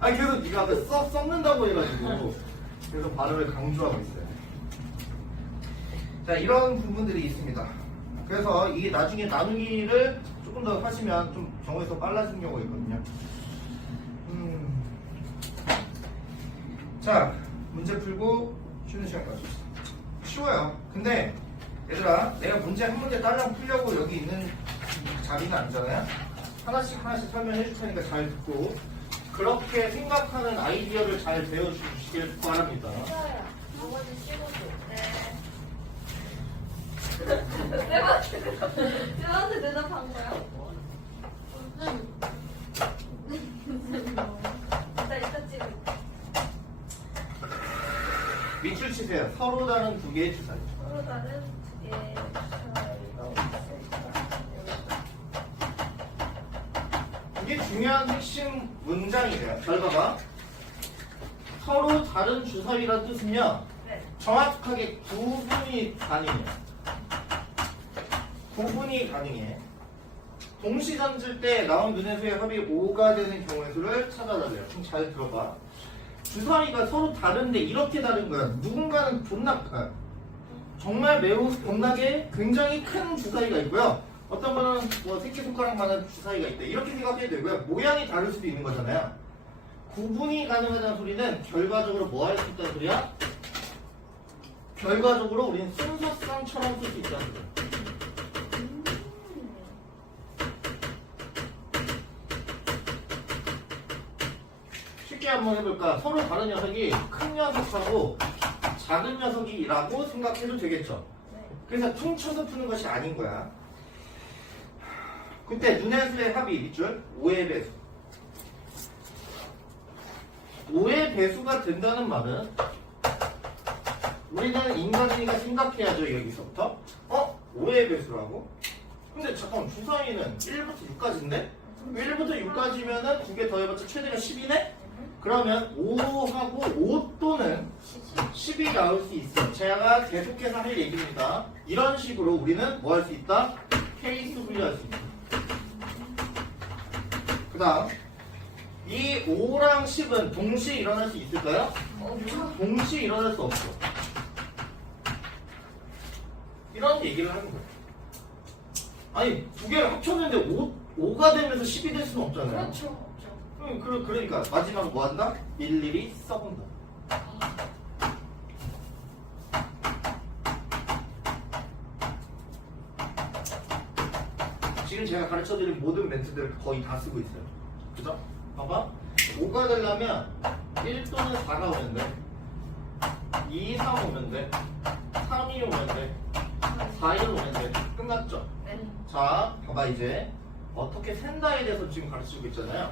아니 계속 네가 썩는다고 해가지고 그래서 발음을 강조하고 있어요. 자, 이런 부분들이 있습니다. 그래서 이게 나중에 나누기를 조금 더 하시면 좀 경우에서 빨라지는 경우가 있거든요. 자, 문제 풀고 쉬는 시간 가져주세요. 쉬워요. 근데 얘들아, 내가 문제 한 문제 딸랑 풀려고 여기 있는 자리는 아니잖아요. 하나씩 설명해 줄 테니까 잘 듣고 그렇게 생각하는 아이디어를 잘 배워주시길 바랍니다. 싫어요. 나머지 씹어줘. 네. 쌤한테 대답한 거야? 이따 찍을게. 그리세요. 서로 다른 두 개의 주사위. 서로 다른 두 개의 차이가 있을까? 이게 중요한 핵심 문장이에요. 잘 봐봐. 서로 다른 주사위라는 뜻은요. 네. 정확하게 구분이 가능해. 구분이 가능해. 동시전질 때 나온 눈의 수의 합이 5가 되는 경우의 수를 찾아달래요. 좀 잘 들어봐. 주사위가 서로 다른데 이렇게 다른 거야. 누군가는 존나 커요. 정말 매우 겁나게 굉장히 큰 주사위가 있고요. 어떤 거는 뭐 새끼손가락만한 주사위가 있대. 이렇게 생각해도 되고요. 모양이 다를 수도 있는 거잖아요. 구분이 가능하다는 소리는 결과적으로 뭐 할 수 있다는 소리야? 결과적으로 우리는 순서쌍처럼 쓸 수 있다는 소리야. 쉽게 한번 해볼까? 서로 다른 녀석이 큰 녀석하고 작은 녀석이라고 생각해도 되겠죠? 네. 그래서 퉁쳐서 푸는 것이 아닌 거야. 그때 눈의 수의 합이 밑줄 5의 배수. 5의 배수가 된다는 말은 우리는 인간이니까 생각해야죠. 여기서부터 5의 배수라고? 근데 잠깐만 주사위는 1부터 6까지인데? 1부터 6까지면은 두 개 더해봤자 최대가 10이네? 그러면 5하고 5 또는 10이 나올 수 있어. 제가 계속해서 할 얘기입니다. 이런 식으로 우리는 뭐 할 수 있다? 케이스 분류할 수 있다. 그 다음 이 5랑 10은 동시에 일어날 수 있을까요? 동시에 일어날 수 없어. 이런 얘기를 하는 거예요. 아니 두 개를 합쳤는데 5가 되면서 10이 될 수는 없잖아요. 그렇죠. 없죠. 그러니까 마지막으로 뭐 한다? 일일이 써본다. 지금 제가 가르쳐드린 모든 멘트들을 거의 다 쓰고 있어요. 그죠? 봐봐. 5가 되려면 1 또는 4가 오면 돼. 2, 3 오면 돼. 3이 오면 돼. 4, 1 오면 돼. 끝났죠? 네. 자, 봐봐 이제 어떻게 센다에 대해서 지금 가르치고 있잖아요.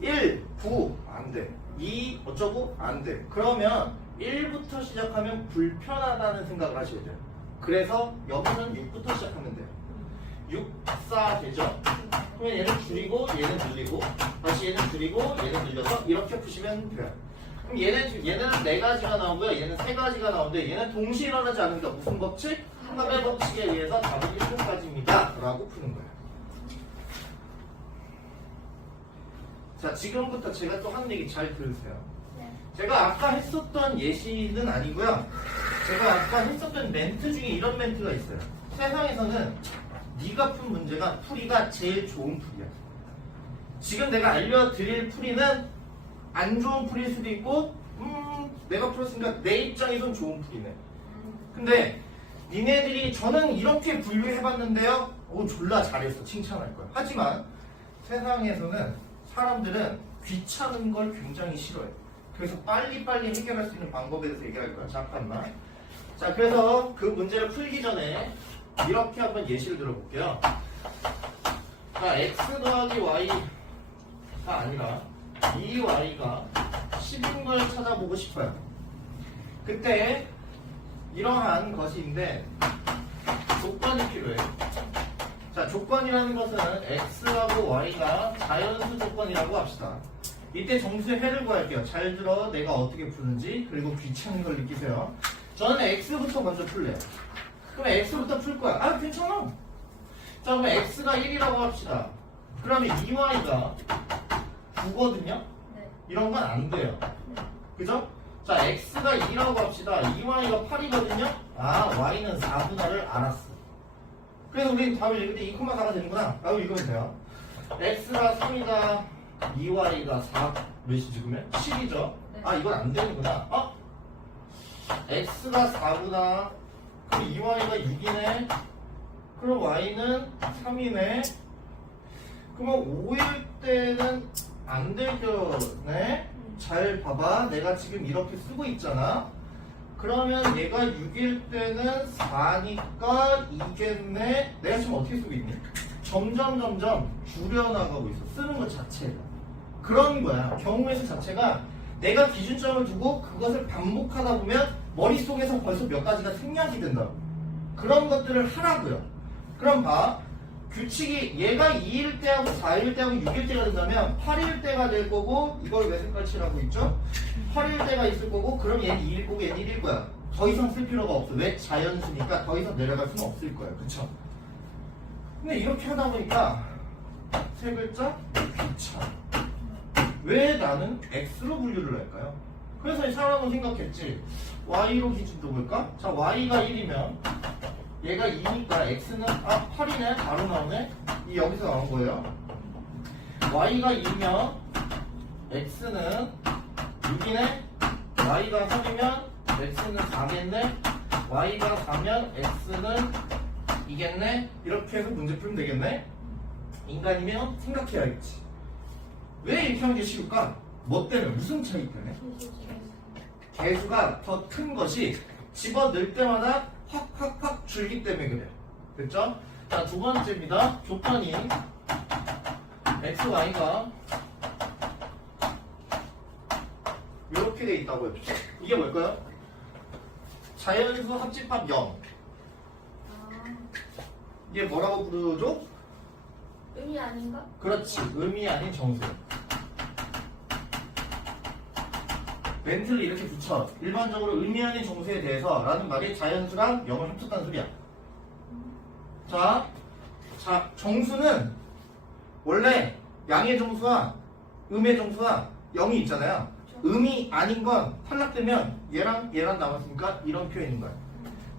1, 9, 안 돼. 2, 어쩌고? 안 돼. 그러면 1부터 시작하면 불편하다는 생각을 하셔야 돼요. 그래서 여기는 6부터 시작하면 돼요. 6, 4 되죠? 그러면 얘는 줄이고 얘는 늘리고 다시 얘는 줄이고 얘는 늘려서 이렇게 푸시면 돼요. 그럼 얘는 4가지가 나오고요. 얘는 3가지가 나오는데 얘는 동시에 일어나지 않으니까 무슨 법칙? 합의 법칙에 의해서 답은 1분까지입니다. 라고 푸는 거예요. 자, 지금부터 제가 또 하는 얘기 잘 들으세요. 네. 제가 아까 했었던 예시는 아니고요. 제가 아까 했었던 멘트 중에 이런 멘트가 있어요. 세상에서는 네가 푼 문제가 풀이가 제일 좋은 풀이야. 지금 내가 알려드릴 풀이는 안 좋은 풀일 수도 있고 내가 풀었으니까 내 입장에선 좋은 풀이네. 근데 니네들이 저는 이렇게 분류해봤는데요. 오 졸라 잘했어. 칭찬할 거야. 하지만 세상에서는 사람들은 귀찮은 걸 굉장히 싫어해. 그래서 빨리빨리 해결할 수 있는 방법에 대해서 얘기할 거야. 잠깐만. 자, 그래서 그 문제를 풀기 전에 이렇게 한번 예시를 들어볼게요. 자, x 더하기 y가 아니라 2y가 10인 걸 찾아보고 싶어요. 그때 이러한 것인데 조건이 필요해요. 자, 조건이라는 것은 x하고 y가 자연수 조건이라고 합시다. 이때 점수의 해를 구할게요. 잘 들어. 내가 어떻게 푸는지 그리고 귀찮은 걸 느끼세요. 저는 x부터 먼저 풀래요. 그럼 x부터 풀 거야. 아, 괜찮아. 자, 그럼 x가 1이라고 합시다. 그러면 2y가 9거든요? 네. 이런 건 안 돼요. 그죠? 자, x가 2라고 합시다. 2y가 8이거든요? 아, y는 4분할을 알았어. 그래서 우리 답을 읽을 때 2,4가 되는구나. 라고 읽으면 돼요. x가 3이다. 2y가 4. 몇이 지금은? 10이죠? 네. 아, 이건 안 되는구나. x가 4구나. 그럼 2y가 6이네. 그럼 y는 3이네. 그러면 5일 때는 안 되겠네. 잘 봐봐. 내가 지금 이렇게 쓰고 있잖아. 그러면 얘가 6일 때는 4니까 이겠네. 내가 지금 어떻게 쓰고 있니? 점점 줄여나가고 있어. 쓰는 것 자체가. 그런 거야. 경우의 수 자체가 내가 기준점을 두고 그것을 반복하다 보면 머릿속에서 벌써 몇 가지가 생략이 된다. 그런 것들을 하라고요. 그럼 봐. 규칙이 얘가 2일 때하고 4일 때하고 6일 때가 된다면 8일 때가 될 거고 이걸 왜 색깔 칠하고 있죠? 8일 때가 있을 거고 그럼 얘는 2일 거고 얘는 1일 거야. 더 이상 쓸 필요가 없어. 왜? 자연수니까 더 이상 내려갈 수는 없을 거예요. 그쵸? 근데 이렇게 하다 보니까 세 글자 귀찮아. 왜 나는 X로 분류를 할까요? 그래서 이 사람은 생각했지. Y로 기준도 볼까? 자, Y가 1이면 얘가 2니까 X는 8이네? 바로 나오네? 이 여기서 나온 거예요. Y가 2면 X는 6이네? Y가 3이면 X는 4겠네? Y가 4면 X는 2겠네? 이렇게 해서 문제 풀면 되겠네? 인간이면 생각해야겠지. 왜 이렇게 하는 게 쉬울까? 뭐 때문에? 무슨 차이 때문에? 개수가 더 큰 것이 집어넣을 때마다 확 줄기 때문에 그래요. 됐죠? 자, 두 번째입니다. 조건이 x, y가 이렇게 돼 있다고요. 이게 뭘까요? 자연수 합집합 0. 이게 뭐라고 부르죠? 의미 아닌가? 그렇지. 의미 아닌 정수. 멘트를 이렇게 붙여. 일반적으로 의미 아닌 정수에 대해서 라는 말이 자연수랑 0을 합쳤다는 소리야. 자, 정수는 원래 양의 정수와 음의 정수와 0이 있잖아요. 음이 아닌 건 탈락되면 얘랑 남았으니까 이런 표현인 거야.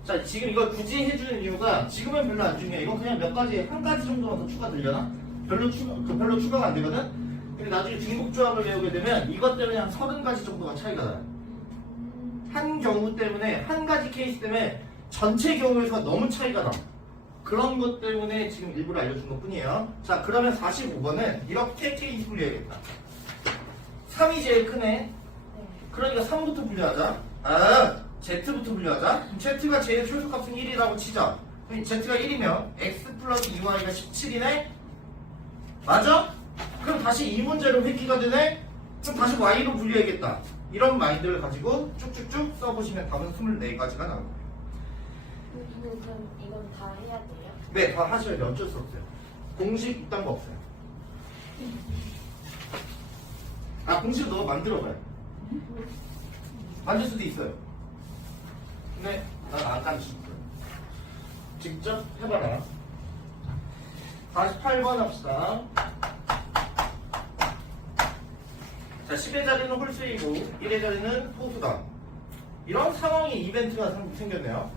자, 지금 이걸 굳이 해주는 이유가 지금은 별로 안 중요해. 이건 그냥 몇 가지, 한 가지 정도만 더 추가되려나? 별로 추가가 안 되거든? 근데 나중에 중복조합을 배우게 되면 이것 때문에 한 30가지 정도가 차이가 나요. 한 경우 때문에, 한 가지 케이스 때문에 전체 경우에서 너무 차이가 나. 그런 것 때문에 지금 일부러 알려준 것 뿐이에요. 자, 그러면 45번은 이렇게 케이스 분류해야겠다. 3이 제일 크네. 그러니까 3부터 분류하자. Z부터 분류하자. 그럼 Z가 제일 최소값은 1이라고 치자. 그럼 Z가 1이면 X 플러스 2Y가 17이네? 맞아? 그럼 다시 이 문제로 회귀가 되네? 그럼 다시 Y로 분류해야겠다. 이런 마인드를 가지고 쭉쭉쭉 써보시면 답은 24가지가 나올 거예요. 그럼 이건 다 해야 돼요? 네, 다 하셔야 돼요. 어쩔 수 없어요. 공식 이딴 거 없어요. 공식 너 만들어봐요. 만들 수도 있어요. 근데 난 안 가르쳐 줄 거예요. 직접 해봐라. 48번 합시다. 자, 10의 자리는 홀수이고 1의 자리는 소수다. 이런 상황이 이벤트가 생겼네요.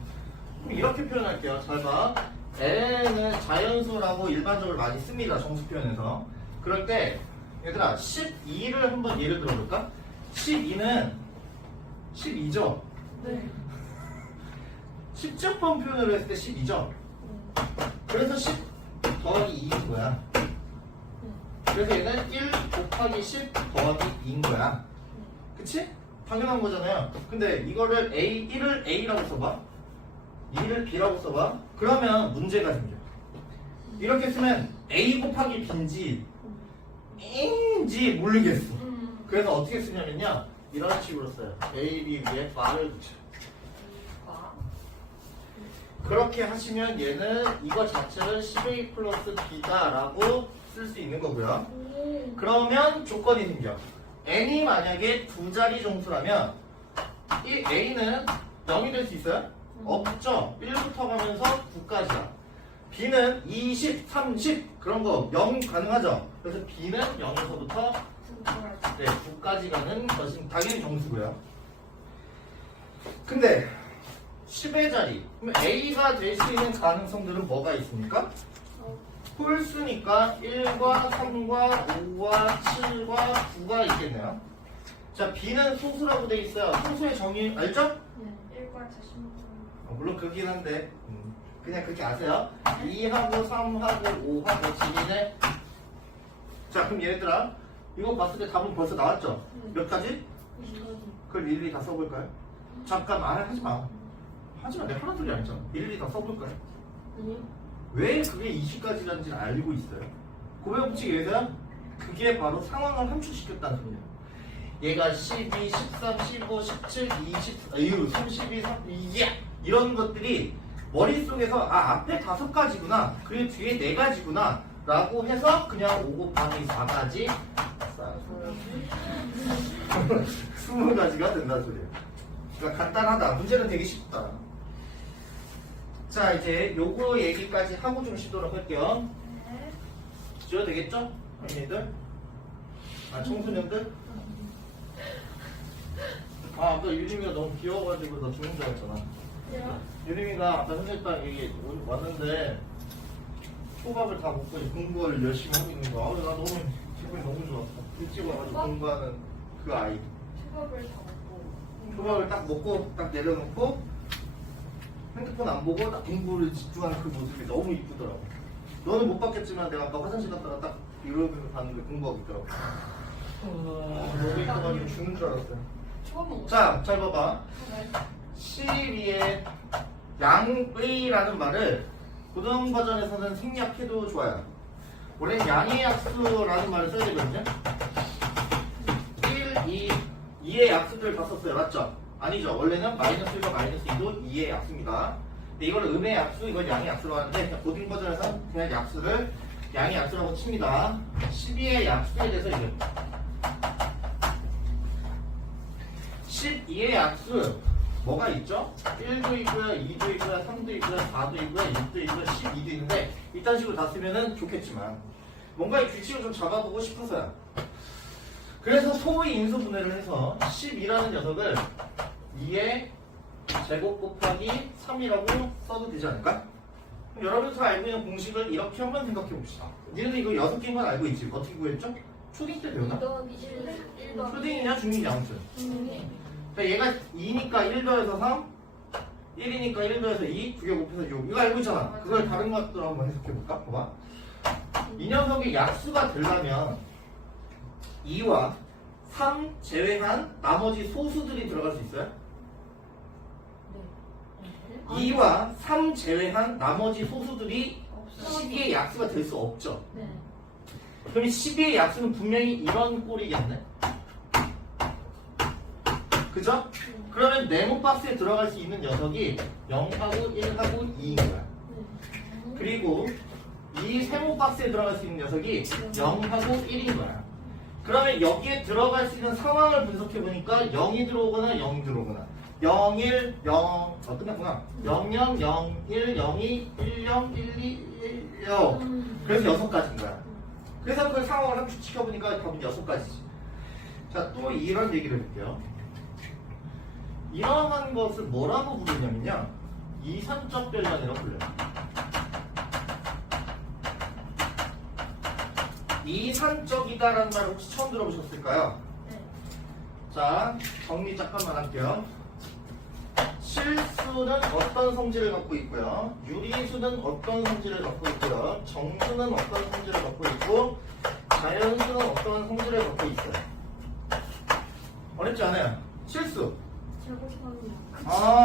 그럼 이렇게 표현할게요. 잘 봐. L는 자연수라고 일반적으로 많이 씁니다. 정수 표현에서. 그럴 때 얘들아 12를 한번 예를 들어볼까? 12는 12죠? 네. 10제곱 표현을 했을 때 12죠? 그래서 10 더하기 2인 거야. 그래서 얘는 1 곱하기 10 더하기 2인 거야. 그치? 당연한 거잖아요. 근데 이거를 1을 A라고 써봐. 2를 B라고 써봐. 그러면 문제가 생겨. 이렇게 쓰면 A 곱하기 B인지 인지 모르겠어. 그래서 어떻게 쓰냐면요. 이런 식으로 써요. A, B 위에 바를 붙여. 그렇게 하시면 얘는 이거 자체를 10A 플러스 B다 라고 쓸 수 있는 거고요. 그러면 조건이 생겨. n이 만약에 두 자리 정수라면 이 a는 0이 될 수 있어요? 없죠. 1부터 가면서 9까지야. b는 20, 30 그런 거 0 가능하죠. 그래서 b는 0에서부터 9까지 가는 것은 당연히 정수고요. 근데 10의 자리 그럼 a가 될 수 있는 가능성들은 뭐가 있습니까? 홀수니까 1과 3과 5와 7과 9가 있겠네요. 자, b는 소수라고 돼 있어요. 소수의 정의 알죠? 네. 1과 46. 물론 그렇긴 한데 그냥 그렇게 아세요. 2하고 3하고 5하고 7이네. 자, 그럼 얘들아 이거 봤을 때 답은 벌써 나왔죠? 몇 가지? 그걸 일일이 다 써볼까요? 잠깐 하지 마. 하지 마. 내가 하나 둘이 아니잖아. 일일이 다 써볼까요? 아니요. 왜 그게 20가지라는지 알고 있어요? 고백 법칙에 의해서 그게 바로 상황을 함축시켰다는 소리예요. 얘가 12, 13, 15, 17, 20, 32, 32, 이런 것들이 머릿속에서 앞에 5가지구나, 그리고 뒤에 4가지구나 라고 해서 그냥 5 곱하기 4가지 20가지가 된다는 소리예요. 그러니까 간단하다. 문제는 되게 쉽다. 자, 이제 요거 얘기까지 하고 좀 쉬도록 할게요. 네. 지어도 되겠죠? 언니들? 청소년들? 아까 유림이가 너무 귀여워가지고 너 죽는 줄 알았잖아. 유림이가 아까 선생님랑 여기 왔는데 초밥을 다 먹고 공부를 열심히 하고 있는 거야. 나 너무 기분이 너무 좋았어. 일찍 와가지고 공부하는 그 아이. 초밥을 다 먹고. 초밥을 딱 먹고 딱 내려놓고 핸드폰 안 보고 딱 공부를 집중하는 그 모습이 너무 이쁘더라고. 너는 못 봤겠지만 내가 아까 화장실 갔다가 딱 이러면서 봤는데 공부하고 있더라고. 너무 이뻐가지고 죽는 줄 알았어요. 초밥 먹고. 자, 잘 봐봐. 12의 양의라는 말을 고등 버전에서는 생략해도 좋아요. 원래 양의 약수라는 말을 써야 되거든요. 1, 2의 약수들을 다 썼어요. 맞죠? 아니죠. 원래는 마이너스 1과 마이너스 2도 2의 약수입니다. 근데 이걸 음의 약수, 이걸 양의 약수로 하는데 고등 버전에서는 그냥 약수를 양의 약수라고 칩니다. 12의 약수에 대해서 이제 12의 약수 뭐가 있죠? 1도 있고요, 2도 있고요, 3도 있고요, 4도 있고요, 6도 있고요, 12도 있는데 이딴 식으로 다 쓰면은 좋겠지만 뭔가의 규칙을 좀 잡아보고 싶어서요. 그래서 소의 인수분해를 해서 12라는 녀석을 2의 제곱 곱하기 3이라고 써도 되지 않을까? 그럼 여러분 다 알고 있는 공식을 이렇게 한번 생각해 봅시다. 니네도 이거 6개인 건 알고 있지? 어떻게 구했죠? 초딩 때 배우나? 초딩이냐 중딩이냐 아무튼. 그러니까 얘가 2니까 1 더해서 3, 1이니까 1 더해서 2, 9개 곱해서 6. 이거 알고 있잖아. 그걸 다른 것들로 한번 해석해볼까? 봐봐. 이 녀석이 약수가 되려면 2와 3 제외한 나머지 소수들이 들어갈 수 있어요? 2와 3 제외한 나머지 소수들이 12의 약수가 될 수 없죠. 네. 그럼 12의 약수는 분명히 이런 꼴이겠네? 그죠? 그러면 네모 박스에 들어갈 수 있는 녀석이 0하고 1하고 2인 거야. 그리고 이 세모 박스에 들어갈 수 있는 녀석이 0하고 1인 거야. 그러면 여기에 들어갈 수 있는 상황을 분석해 보니까 0이 들어오거나 0이 들어오거나 0, 1, 0 끝났구나. 0, 0, 0, 1, 0, 2, 1, 0, 1, 2, 1, 0 그래서 6가지인 거야. 그래서 그 상황을 함축시켜 보니까 답은 6가지지. 자, 또 이런 얘기를 해볼게요. 이러한 것을 뭐라고 부르냐면요, 이산적 변량이라고 불려요. 이산적이다라는 말을 혹시 처음 들어보셨을까요? 네. 자, 정리 잠깐만 할게요. 실수는 어떤 성질을 갖고 있고요, 유리수는 어떤 성질을 갖고 있고요, 정수는 어떤 성질을 갖고 있고, 자연수는 어떤 성질을 갖고 있어요. 어렵지 않아요. 실수.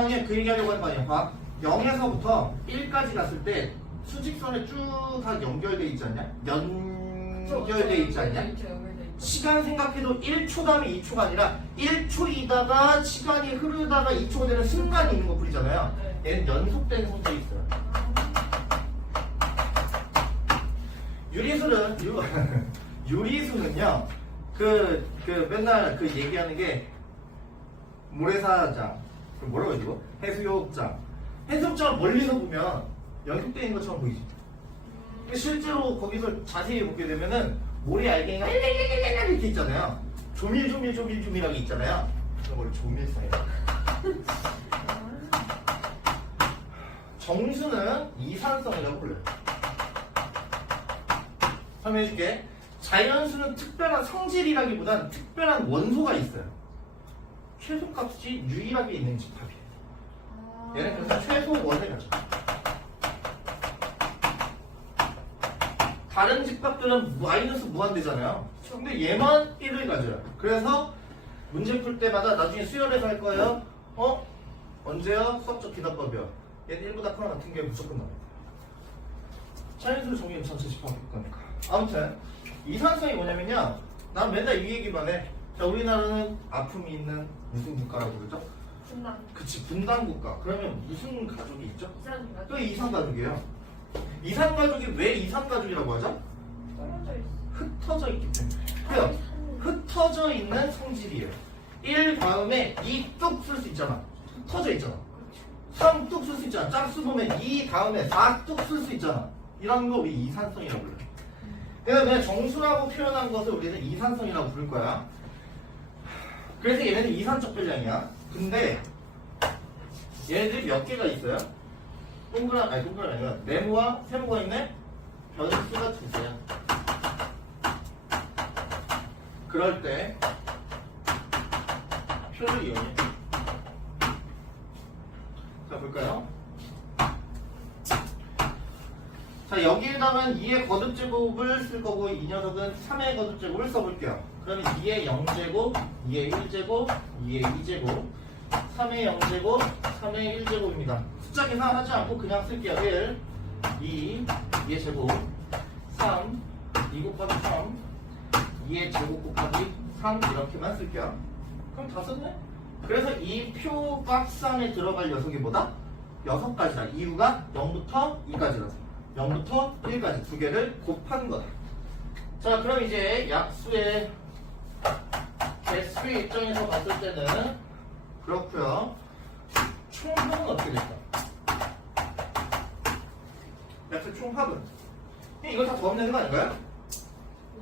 예, 그 얘기하려고 하는 거 아니에요. 봐. 0에서부터 1까지 갔을 때 수직선에 쭉 다 연결돼 있지 않냐? 연결돼 있지 않냐? 시간 생각해도 1초 다음에 2초가 아니라 1초이다가 시간이 흐르다가 2초가 되는 순간이 있는 거 풀이잖아요. 얘는 연속된 성질이 있어요. 유리수는요, 맨날 그 얘기하는 게 모래사장, 뭐라고 해야 되고? 해수욕장. 해수욕장을 멀리서 보면 연속되어 있는 것처럼 보이지. 근데 실제로 거기서 자세히 보게 되면은 모래 알갱이가 이렇게 있잖아요. 조밀하게 있잖아요. 그런 걸 조밀사예요. 정수는 이산성이라고 불러요. 설명해줄게. 자연수는 특별한 성질이라기보단 특별한 원소가 있어요. 최소값이 유일하게 있는 집합이에요. 얘는 그래서 최소원을 가져. 다른 집합들은 마이너스 무한대잖아요. 근데 얘만 1을 가져요. 그래서 문제 풀 때마다 나중에 수열에서 할 거예요. 언제요? 수학적 기답법이요. 얘는 1보다 크나 같은 게 무조건 나와요. 자연수를 정의는 전체 집합일 거니까. 아무튼 이산성이 뭐냐면요, 난 맨날 이 얘기만 해. 자, 우리나라는 아픔이 있는 무슨 국가라고 그러죠? 분당. 그치, 분단 국가. 그러면 무슨 가족이 있죠? 이상인가? 또 이산가족이에요. 이산가족이 왜 이산가족이라고 하죠? 떨어져 있어. 흩어져 있기 때문에. 그래요. 흩어져 있는 성질이에요. 1 다음에 2 뚝 쓸 수 있잖아. 흩어져 있잖아. 3 뚝 쓸 수 있잖아. 짝수 보면 2 다음에 4 뚝 쓸 수 있잖아. 이런 거 우리 이산성이라고 불러요. 그래서 그냥 정수라고 표현한 것을 우리는 이산성이라고 부를 거야. 그래서 얘네는 이산적 별량이야. 근데 얘네들이 몇 개가 있어요? 동그란 아니라 네모와 세모가 있네? 변수가 2개야. 그럴 때 표를 이용해. 자, 볼까요? 자, 여기에다가는 2의 거듭제곱을 쓸 거고 이 녀석은 3의 거듭제곱을 써볼게요. 그러면 2의 0제곱, 2의 1제곱, 2의 2제곱, 3의 0제곱, 3의 1제곱입니다. 숫자 계산하지 않고 그냥 쓸게요. 1, 2, 2의 제곱, 3, 2 곱하기 3, 2의 제곱 곱하기 3 이렇게만 쓸게요. 그럼 다 썼네? 그래서 이 표 박스 안에 들어갈 녀석이 뭐다? 6가지다. 이유가 0부터 2까지라서 0부터 1까지 두 개를 곱한 거다. 자, 그럼 이제 약수의 개수의 입장에서 봤을 때는 그렇고요. 총합은 어떻게 될까? 약수 총합은 이거 다 더하면 되는 거 아닌가요?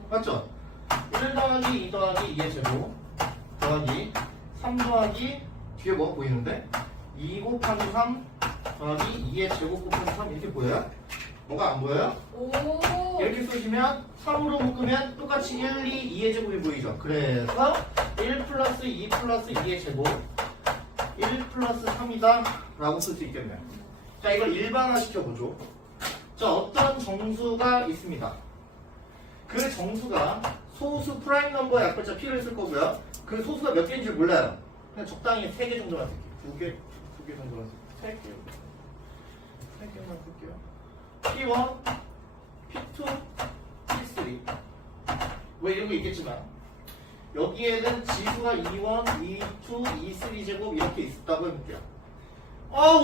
맞죠? 1 더하기 2 더하기 2의 제곱 더하기 3 더하기 뒤에 뭐가 보이는데? 2 곱하기 3 더하기 2의 제곱 곱하기 3 이렇게 보여요? 뭐가 안 보여요? 오. 이렇게 쓰시면 3으로 묶으면 똑같이 1, 2, 2의 제곱이 보이죠? 그래서 1 플러스 2 플러스 2의 제곱 1 플러스 3이다 라고 쓸 수 있겠네요. 자, 이걸 일반화 시켜보죠. 자, 어떤 정수가 있습니다. 그 정수가 소수 프라임 넘버의 약분자 P를 쓸 거고요. 그 소수가 몇 개인지 몰라요. 그냥 적당히 3개 정도만 쓸게요. 2개 정도만 쓸게요. 3개만 쓸게요. P1, P2, P3. 왜 이런 거 있겠지만 여기에는 지수가 2원, 2, 2, 3 제곱 이렇게 있었다고 해볼게요.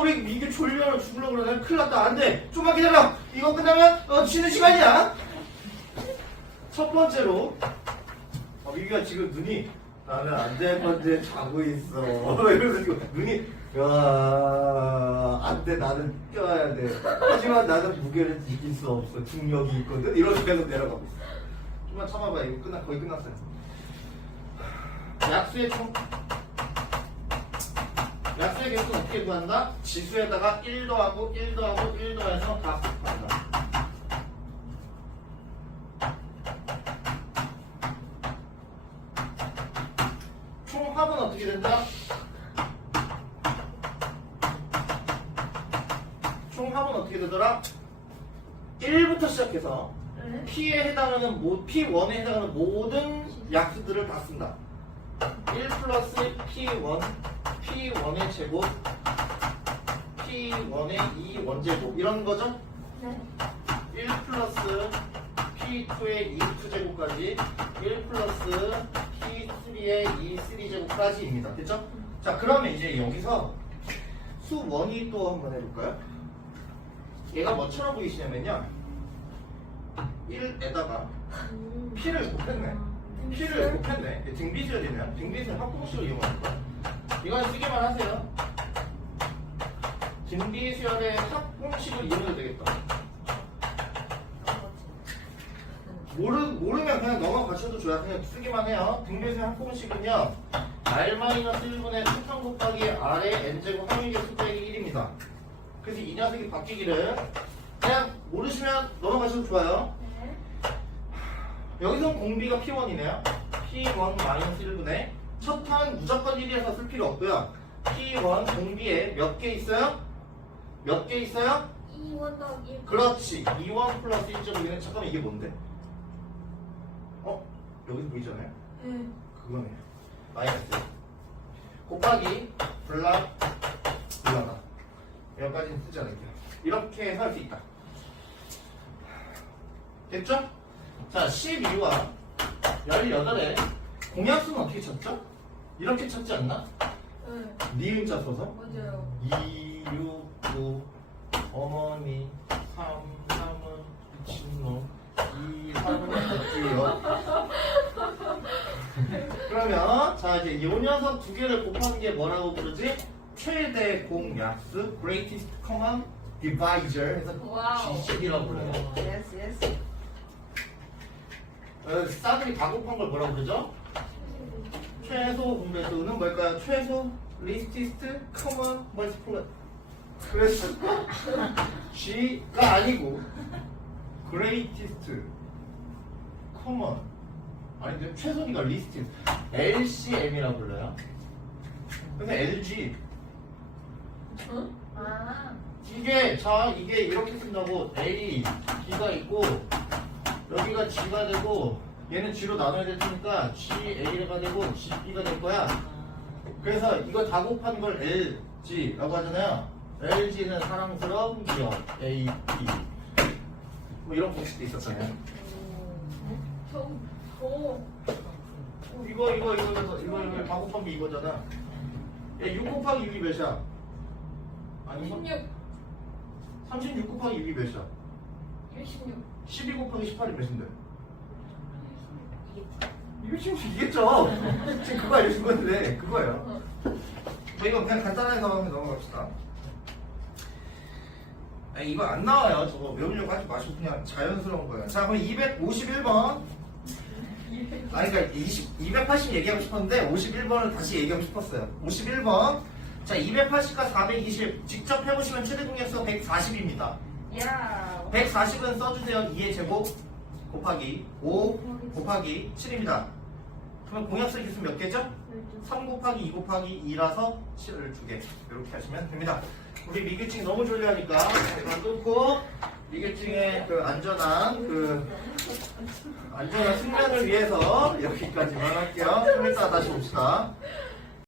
우리 이게 졸려 죽으려고 그러네. 큰일 났다. 안 돼. 좀만 기다려. 이거 끝나면 쉬는 시간이야. 첫 번째로 미기가 지금 눈이 나는 안 될 건데 자고 있어. 이러면서 지금 눈이 안 돼. 나는 껴야 돼. 하지만 나는 무게를 이길 수 없어. 중력이 있거든. 이러면서 계속 내려가고 있어. 좀만 참아봐. 이거 거의 끝났어요. 약수의 개수는 어떻게 구한다? 지수에다가 1 더하고 1 더하고 1 더해서 다 곱한다. 총합은 어떻게 된다? 총합은 어떻게 되더라? 1부터 시작해서 네. P에 해당하는 P1에 해당하는 모든 약수들을 다 쓴다. 1 플러스 P1, P1의 제곱, P1의 2 원제곱 이런 거죠? 네. 1 플러스 P2의 2 2제곱까지 1 플러스 P3의 2 3제곱까지입니다. 됐죠? 자, 그러면 이제 여기서 수원이 또 한번 해볼까요? 얘가 뭐처럼 보이시냐면요 1에다가 P를 곱했네. P를 곱했네. 등비수열이면 등비수열 합공식을 이용할 거야. 이건 쓰기만 하세요. 등비수열의 합공식을 이용해도 되겠다. 모르면 그냥 너만 갖춰도 줘야 그냥 쓰기만 해요. 등비수열 합공식은요 R-1분의 수평 곱하기 R의 N제곱 항의계 수배기 1입니다. 그래서 이 녀석이 바뀌기를 그냥 모르시면 너만 갖춰도 좋아요. 네. 여기서 공비가 P1이네요. P1-1분의 첫 탄 무조건 1이어서 쓸 필요 없고요. P1 공비에 몇 개 있어요? 몇 개 있어요? 2원 더하기 그렇지. 2원 플러스 1.5는 잠깐만 이게 뭔데? 여기서 보이잖아요? 네. 그거네요. 마이너스 곱하기 블락 블락아 여기까지는 쓰지 않을게요. 이렇게 해서 할 수 있다. 됐죠? 자, 12와 18에 공약수는 어떻게 찾죠? 이렇게 찾지 않나? 네, 니은자 써서 맞아요. 2, 6, 9 어머니 3, 3은 미친놈 2, 3은 어때요? 그러면 자 이제 이 녀석 두 개를 곱하는 게 뭐라고 부르지? 최대 공약수 greatest common divisor 해서 와우. GCD라고 불러요. 예스 예스. 싸들이 다 곱한 걸 뭐라고 그러죠? 최소 공배수는 뭘까요? 최소 leastest common multiple 그래서 G가 아니고 greatest common 아니 최소니까 leastest LCM이라고 불러요. 그래서 LG 응? 아. 이게 이렇게 쓴다고 A, B가 있고 여기가 G가 되고 얘는 G로 나눠야 될 테니까 GA가 되고 GB가 될 거야. 그래서 이거 다 곱하는 걸 LG라고 하잖아요. LG는 사랑스러운 기업 A, B 뭐 이런 공식도 있었잖아요. 이거 다 곱한 게 이거잖아. 얘 6 곱하기 6이 몇이야? 아니 36 곱하기 6이 몇이야? 12 곱하기 18이 몇인데? 이거 지금 이겠죠? 지금 그거 알려준 건데 그거예요. 이거 그냥 간단하게 넘어갑시다. 아니, 이거 안 나와요. 저거 외우려고 하지 마시고 그냥 자연스러운 거예요. 자 그럼 251번 아니 그러니까 280 얘기하고 싶었는데 51번을 다시 얘기하고 싶었어요. 51번 자 280과 420 직접 해보시면 최대 공약수가 140입니다. 야. 140은 써주세요. 2의 제곱 곱하기 5 곱하기 7입니다. 그러면 공약수 개수 몇 개죠? 3 곱하기 2 곱하기 2라서 7을 2개 이렇게 하시면 됩니다. 우리 미규증 너무 졸려하니까 이걸 끊고 미규증의 그 안전한 숙면을 위해서 여기까지만 할게요. 좀 이따 다시 봅시다.